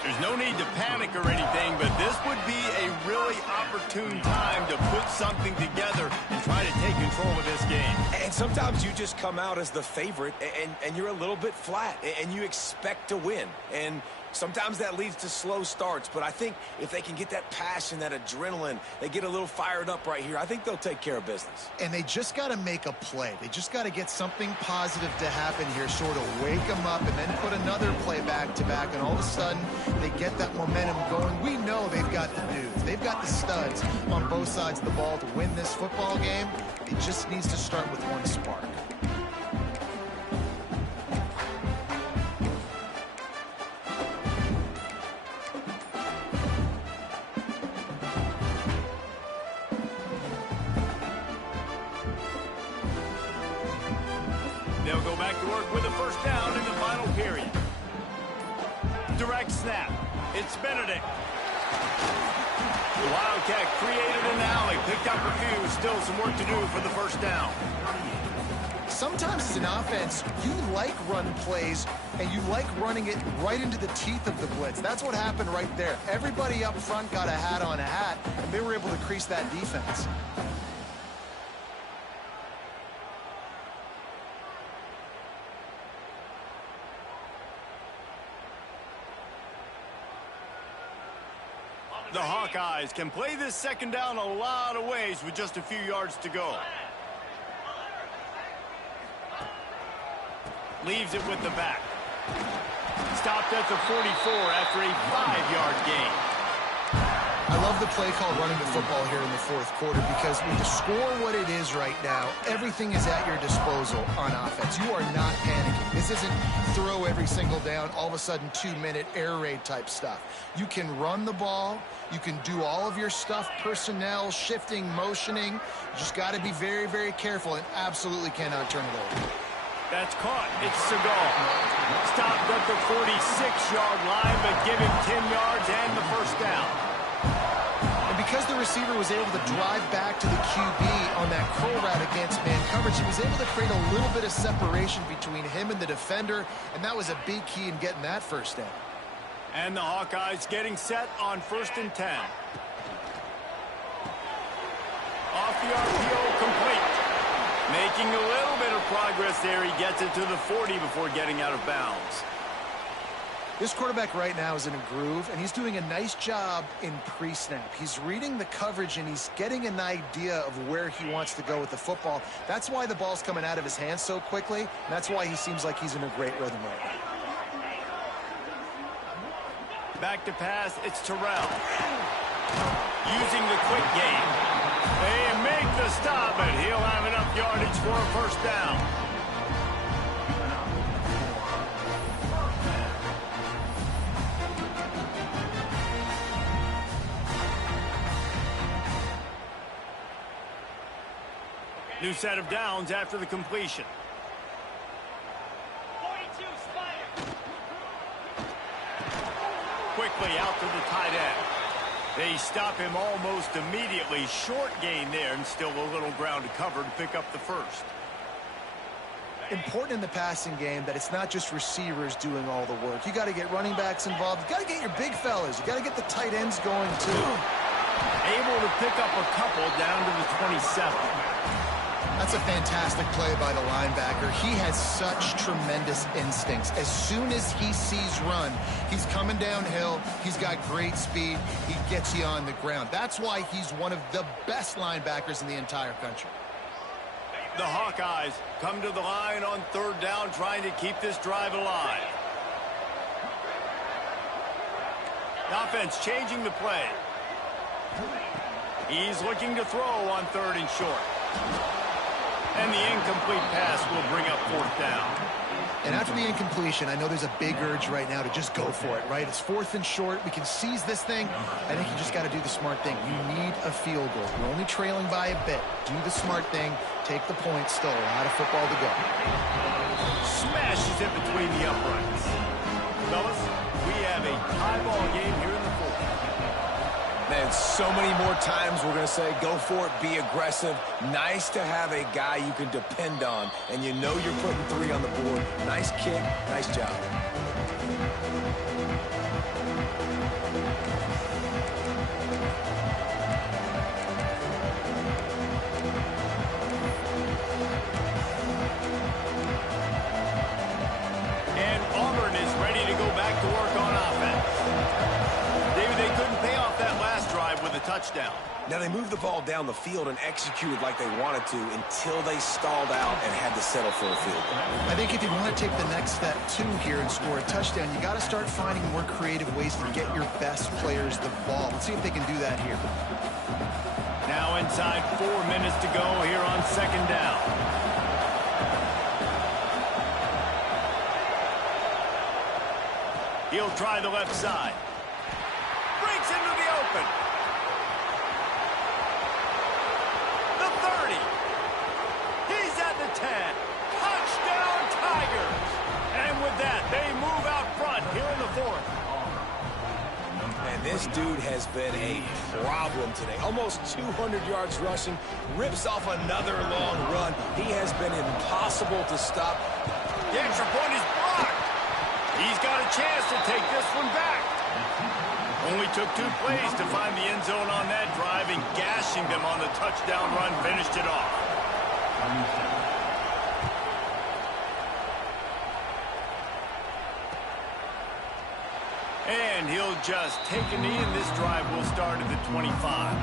There's no need to panic or anything, but this would be a really opportune time to put something together and try to take control of this game. And sometimes you just come out as the favorite, and you're a little bit flat, and you expect to win. And sometimes that leads to slow starts, but I think if they can get that passion, that adrenaline, they get a little fired up right here, I think they'll take care of business. And they just got to make a play. They just got to get something positive to happen here, sort of wake them up, and then put another play back-to-back, and all of a sudden they get that momentum going. We know they've got the dudes. They've got the studs on both sides of the ball to win this football game. It just needs to start with one spark. They'll go back to work with a first down in the final period. Direct snap. It's Benedict. The Wildcat created an alley, picked up a few, still some work to do for the first down. Sometimes as an offense, you like run plays, and you like running it right into the teeth of the blitz. That's what happened right there. Everybody up front got a hat on a hat, and they were able to crease that defense. The Hawkeyes can play this second down a lot of ways with just a few yards to go. Leaves it with the back. Stopped at the 44 after a 5-yard gain. I love the play call running the football here in the fourth quarter because with the score what it is right now, everything is at your disposal on offense. You are not panicking. This isn't throw every single down, all of a sudden 2-minute air raid type stuff. You can run the ball. You can do all of your stuff, personnel, shifting, motioning. You just got to be very, very careful and absolutely cannot turn it over. That's caught. It's Seagal. Stopped at the 46-yard line, but give him 10 yards and the first down. And because the receiver was able to drive back to the QB on that curl route against man coverage, he was able to create a little bit of separation between him and the defender, and that was a big key in getting that first down. And the Hawkeyes getting set on 1st and 10. Off the RPO, complete. Making a little bit of progress there. He gets it to the 40 before getting out of bounds. This quarterback right now is in a groove, and he's doing a nice job in pre-snap. He's reading the coverage, and he's getting an idea of where he wants to go with the football. That's why the ball's coming out of his hands so quickly, and that's why he seems like he's in a great rhythm right now. Back to pass, it's Terrell. Using the quick game. They make the stop, but he'll have enough yardage for a first down. New set of downs after the completion. Quickly out to the tight end. They stop him almost immediately. Short gain there, and still a little ground to cover to pick up the first. Important in the passing game that it's not just receivers doing all the work. You got to get running backs involved. You got to get your big fellas. You got to get the tight ends going too. Able to pick up a couple down to the 27. That's a fantastic play by the linebacker. He has such tremendous instincts. As soon as he sees run, he's coming downhill. He's got great speed. He gets you on the ground. That's why he's one of the best linebackers in the entire country. The Hawkeyes come to the line on 3rd down, trying to keep this drive alive. The offense changing the play. He's looking to throw on 3rd and short. And the incomplete pass will bring up 4th down. And after the incompletion, I know there's a big urge right now to just go for it, right? It's 4th and short. We can seize this thing. I think you just got to do the smart thing. You need a field goal. You're only trailing by a bit. Do the smart thing. Take the point. Still a lot of football to go. Smashes it between the uprights. Fellas, we have a tie ball game here in the 4th. Man, so many more times we're going to say, go for it, be aggressive. Nice to have a guy you can depend on, and you know you're putting 3 on the board. Nice kick, nice job. And Auburn is ready to go back to work on offense. David, they couldn't pay off that last drive with a touchdown. Now, they moved the ball down the field and executed like they wanted to until they stalled out and had to settle for a field goal. I think if you want to take the next step, too, here and score a touchdown, you got to start finding more creative ways to get your best players the ball. Let's see if they can do that here. Now inside 4 minutes to go here on 2nd down. He'll try the left side. Breaks into the open. The 30. He's at the 10. Touchdown, Tigers. And with that, they move out front here in the 4th. Man, this dude has been a problem today. Almost 200 yards rushing. Rips off another long run. He has been impossible to stop. The extra point is blocked. He's got a chance to take this one back. Only took 2 plays to find the end zone on that drive, and gashing them on the touchdown run finished it off. And he'll just take a knee, and this drive will start at the 25.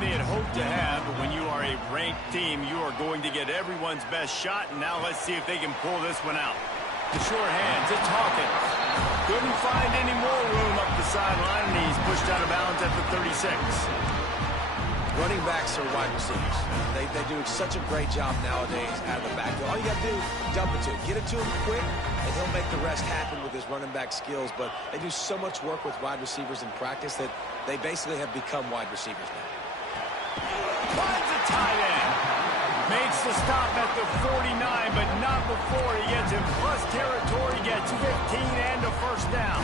They had hoped to have, but when you are a ranked team, you are going to get everyone's best shot, and now let's see if they can pull this one out. The short hands, it's Hawkins. Couldn't find any more room up the sideline, and he's pushed out of bounds at the 36. Running backs are wide receivers. They do such a great job nowadays out of the backfield. All you got to do, dump it to him. Get it to him quick, and he'll make the rest happen with his running back skills. But they do so much work with wide receivers in practice that they basically have become wide receivers now. Finds a tight end. Makes the stop at the 49, but not before he gets in plus territory, gets 15 and a first down.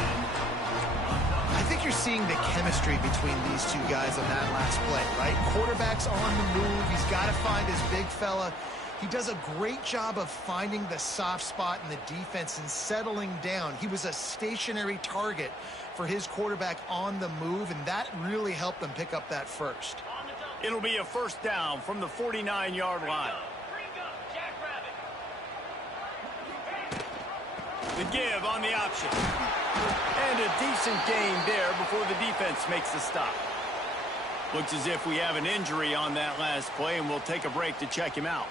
I think you're seeing the chemistry between these two guys on that last play, right? Quarterback's on the move. He's got to find his big fella. He does a great job of finding the soft spot in the defense and settling down. He was a stationary target for his quarterback on the move, and that really helped them pick up that first. It'll be a first down from the 49-yard line. The give on the option. And a decent gain there before the defense makes the stop. Looks as if we have an injury on that last play, and we'll take a break to check him out.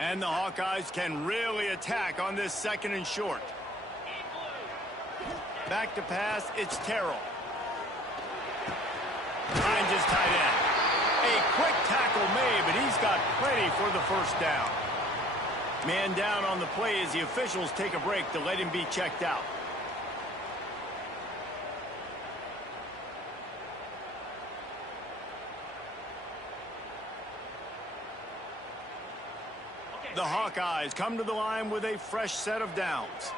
And the Hawkeyes can really attack on this 2nd and short. Back to pass, it's Terrell. Finds his tight end. A quick tackle made, but he's got plenty for the first down. Man down on the play as the officials take a break to let him be checked out. The Hawkeyes come to the line with a fresh set of downs.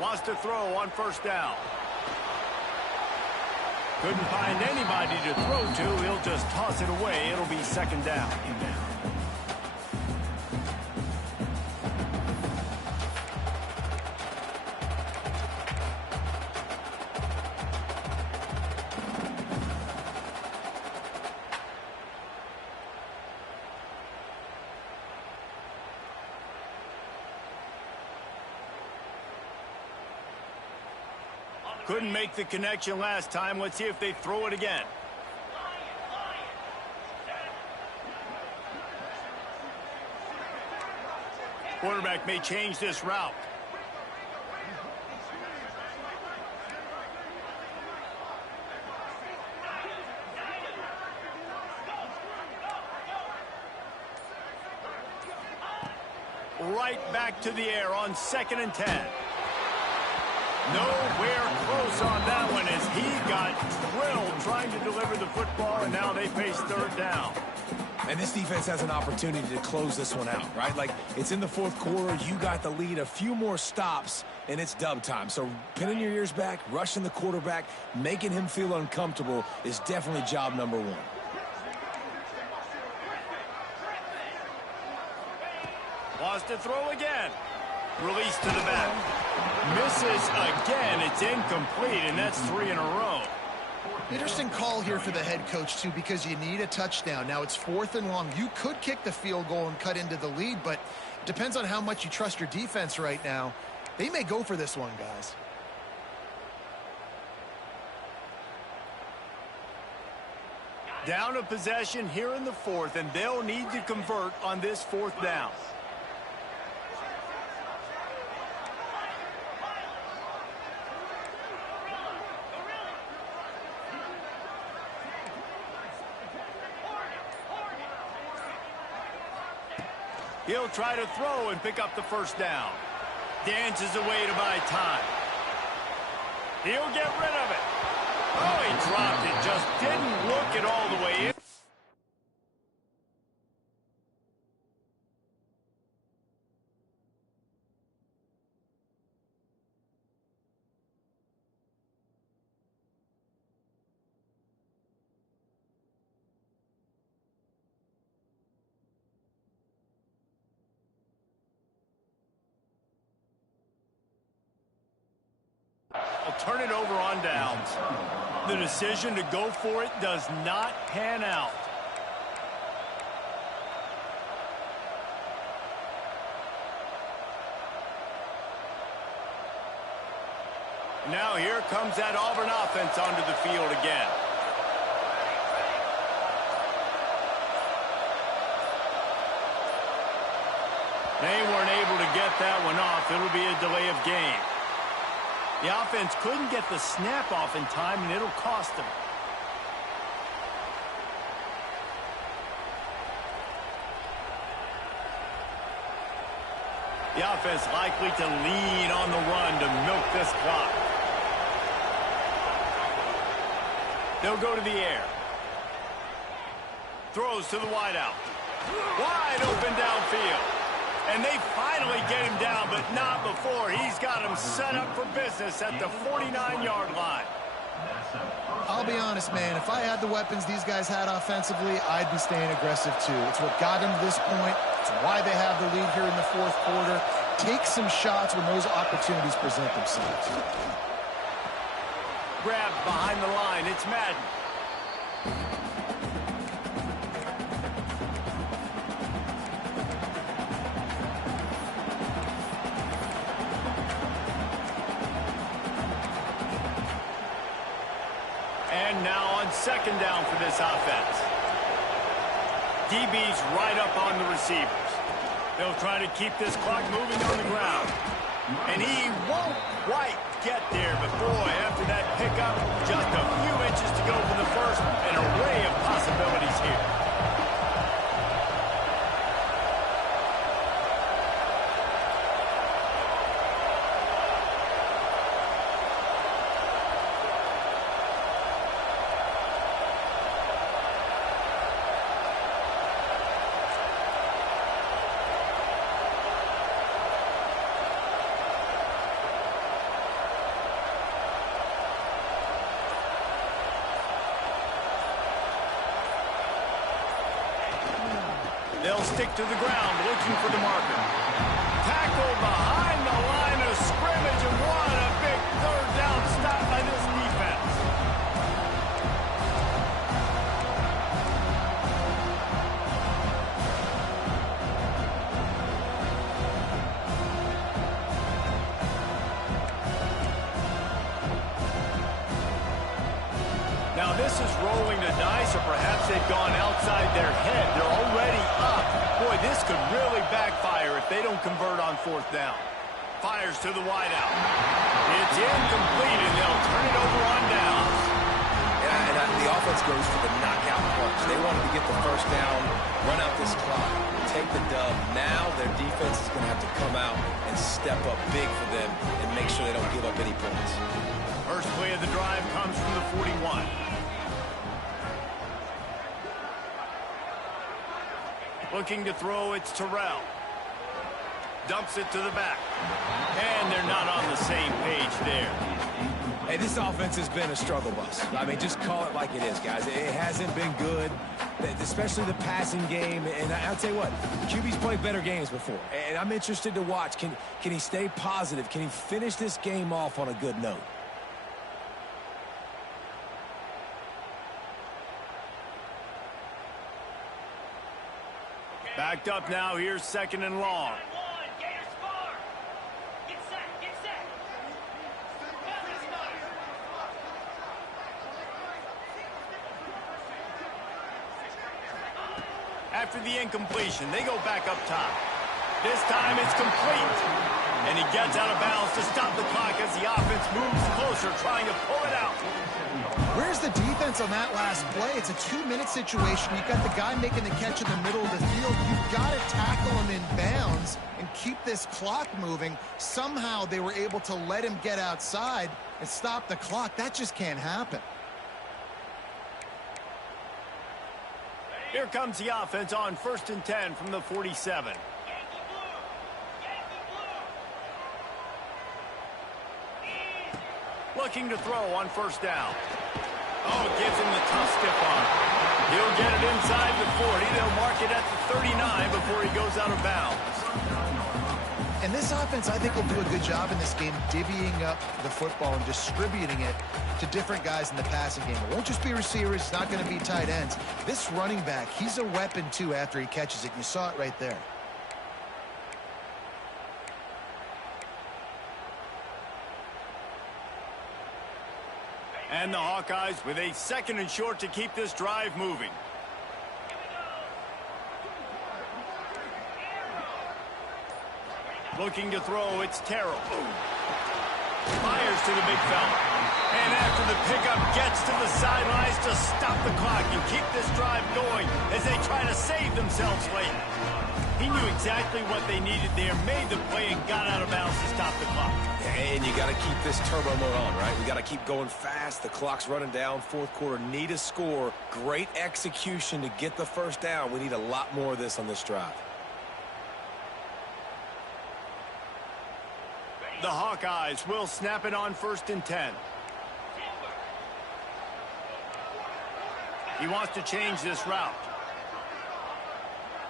Wants to throw on first down. Couldn't find anybody to throw to. He'll just toss it away. It'll be 2nd down. Couldn't make the connection last time. Let's see if they throw it again. Quarterback may change this route. Right back to the air on 2nd and 10. Nowhere close on that one as he got drilled trying to deliver the football, and now they face 3rd down. And this defense has an opportunity to close this one out, right? Like, it's in the 4th quarter. You got the lead, a few more stops, and it's dub time. So pinning your ears back, rushing the quarterback, making him feel uncomfortable is definitely job number 1. Wants to throw again. Release to the back. Misses again. It's incomplete, and that's 3 in a row. Interesting call here for the head coach, too, because you need a touchdown. Now it's 4th and long. You could kick the field goal and cut into the lead, but it depends on how much you trust your defense right now. They may go for this one, guys. Down a possession here in the 4th, and they'll need to convert on this 4th down. He'll try to throw and pick up the 1st down. Dances away to buy time. He'll get rid of it. Oh, he dropped it. Just didn't look it all the way in. Turn it over on downs. The decision to go for it does not pan out. Now here comes that Auburn offense onto the field again. They weren't able to get that one off. It'll be a delay of game. The offense couldn't get the snap off in time, and it'll cost them. The offense likely to lean on the run to milk this clock. They'll go to the air. Throws to the wideout. Wide open downfield. And they finally get him down, but not before. He's got him set up for business at the 49-yard line. I'll be honest, man. If I had the weapons these guys had offensively, I'd be staying aggressive, too. It's what got them to this point. It's why they have the lead here in the 4th quarter. Take some shots when those opportunities present themselves. Grabbed behind the line. It's Madden. And now on 2nd down for this offense. DB's right up on the receivers. They'll try to keep this clock moving on the ground. And he won't quite get there, but boy, after that pickup, just a few inches to go for the first. An array of possibilities here. They'll stick to the ground, looking for the marker. Tackle behind the line of scrimmage, and what a big 3rd down stop by this defense. this is rolling the dice, or perhaps they've gone outside their head. They're already up. Boy, this could really backfire if they don't convert on fourth down. Fires to the wideout. It's incomplete, and they'll turn it over on downs. And the offense goes for the knockout punch. They wanted to get the first down, run out this clock, take the dub. Now their defense is going to have to come out and step up big for them and make sure they don't give up any points. First play of the drive comes from the 41. Looking to throw, it's Terrell. Dumps it to the back. And they're not on the same page there. Hey, this offense has been a struggle bus. I mean, just call it like it is, guys. It hasn't been good, especially the passing game. And I'll tell you what, QB's played better games before. And I'm interested to watch. Can he stay positive? Can he finish this game off on a good note? Backed up now. Here's second and long. After the incompletion, they go back up top. This time it's complete. And he gets out of bounds to stop the clock as the offense moves closer, trying to pull it out. Where's the defense on that last play? It's a 2-minute situation. You've got the guy making the catch in the middle of the field. You've got to tackle him in bounds and keep this clock moving. Somehow they were able to let him get outside and stop the clock. That just can't happen. Here comes the offense on 1st and 10 from the 47. Looking to throw on 1st down. Oh, it gives him the tough stiff arm. He'll get it inside the 40. They'll mark it at the 39 before he goes out of bounds. And this offense, I think, will do a good job in this game divvying up the football and distributing it to different guys in the passing game. It won't just be receivers. It's not going to be tight ends. This running back, he's a weapon, too, after he catches it. You saw it right there. And the Hawkeyes with a 2nd and short to keep this drive moving. Looking to throw, it's Terrell. Fires to the big fella. And after the pickup, gets to the sidelines to stop the clock and keep this drive going as they try to save themselves late. He knew exactly what they needed there, made the play, and got out of bounds to stop the clock. And you got to keep this turbo mode on, right? We got to keep going fast. The clock's running down. 4th quarter, need a score. Great execution to get the first down. We need a lot more of this on this drive. The Hawkeyes will snap it on 1st and 10. He wants to change this route.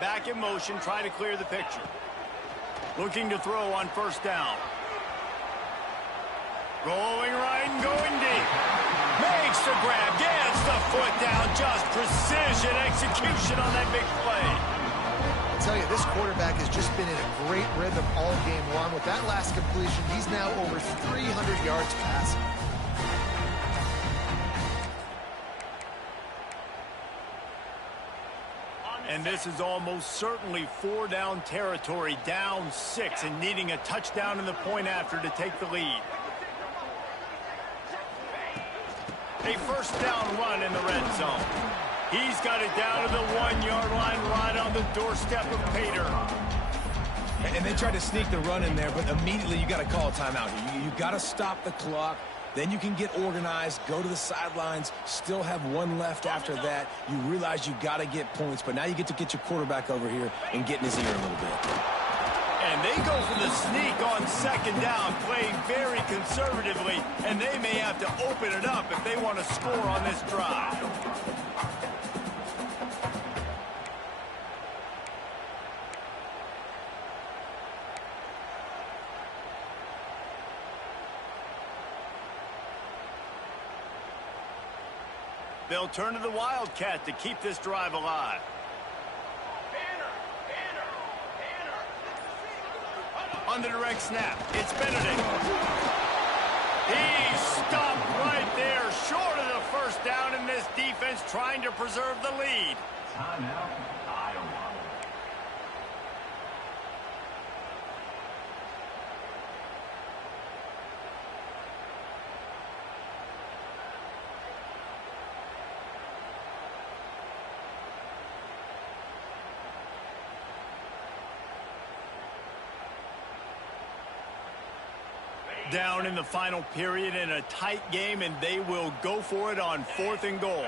Back in motion, try to clear the picture. Looking to throw on 1st down. Rolling right and going deep. Makes the grab, gets the foot down. Just precision execution on that big play. I'll tell you, this quarterback has just been in a great rhythm all game long. With that last completion, he's now over 300 yards passing. And this is almost certainly 4-down territory, down 6, and needing a touchdown in the point after to take the lead. A 1st down run in the red zone. He's got it down to the 1-yard line, right on the doorstep of Pater. And they tried to sneak the run in there, but immediately you got to call a timeout. You got to stop the clock. Then you can get organized, go to the sidelines, still have one left after that. You realize you got to get points, but now you get to get your quarterback over here and get in his ear a little bit. And they go for the sneak on 2nd down, playing very conservatively, and they may have to open it up if they want to score on this drive. They'll turn to the Wildcat to keep this drive alive. On the direct snap, it's Benedict. He stopped right there, short of the first down, in this defense trying to preserve the lead. Timeout, Iowa. Down in the final period in a tight game, and they will go for it on 4th and goal.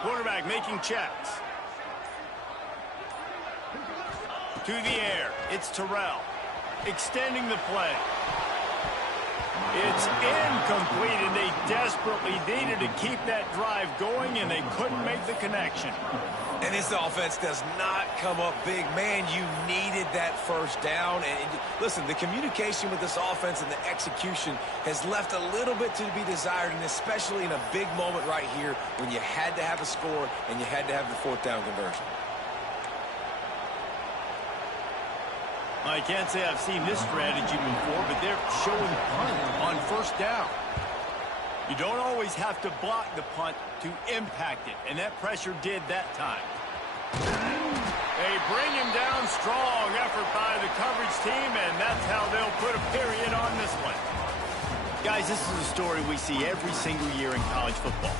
Quarterback making checks. To the air. It's Terrell. Extending the play. It's incomplete, and they desperately needed to keep that drive going, and they couldn't make the connection. And this offense does not come up big. Man, you needed that first down. And listen, the communication with this offense and the execution has left a little bit to be desired, and especially in a big moment right here when you had to have a score and you had to have the 4th down conversion. I can't say I've seen this strategy before, but they're showing punt on 1st down. You don't always have to block the punt to impact it, and that pressure did that time. They bring him down strong. Effort by the coverage team, and that's how they'll put a period on this one. Guys, this is a story we see every single year in college football.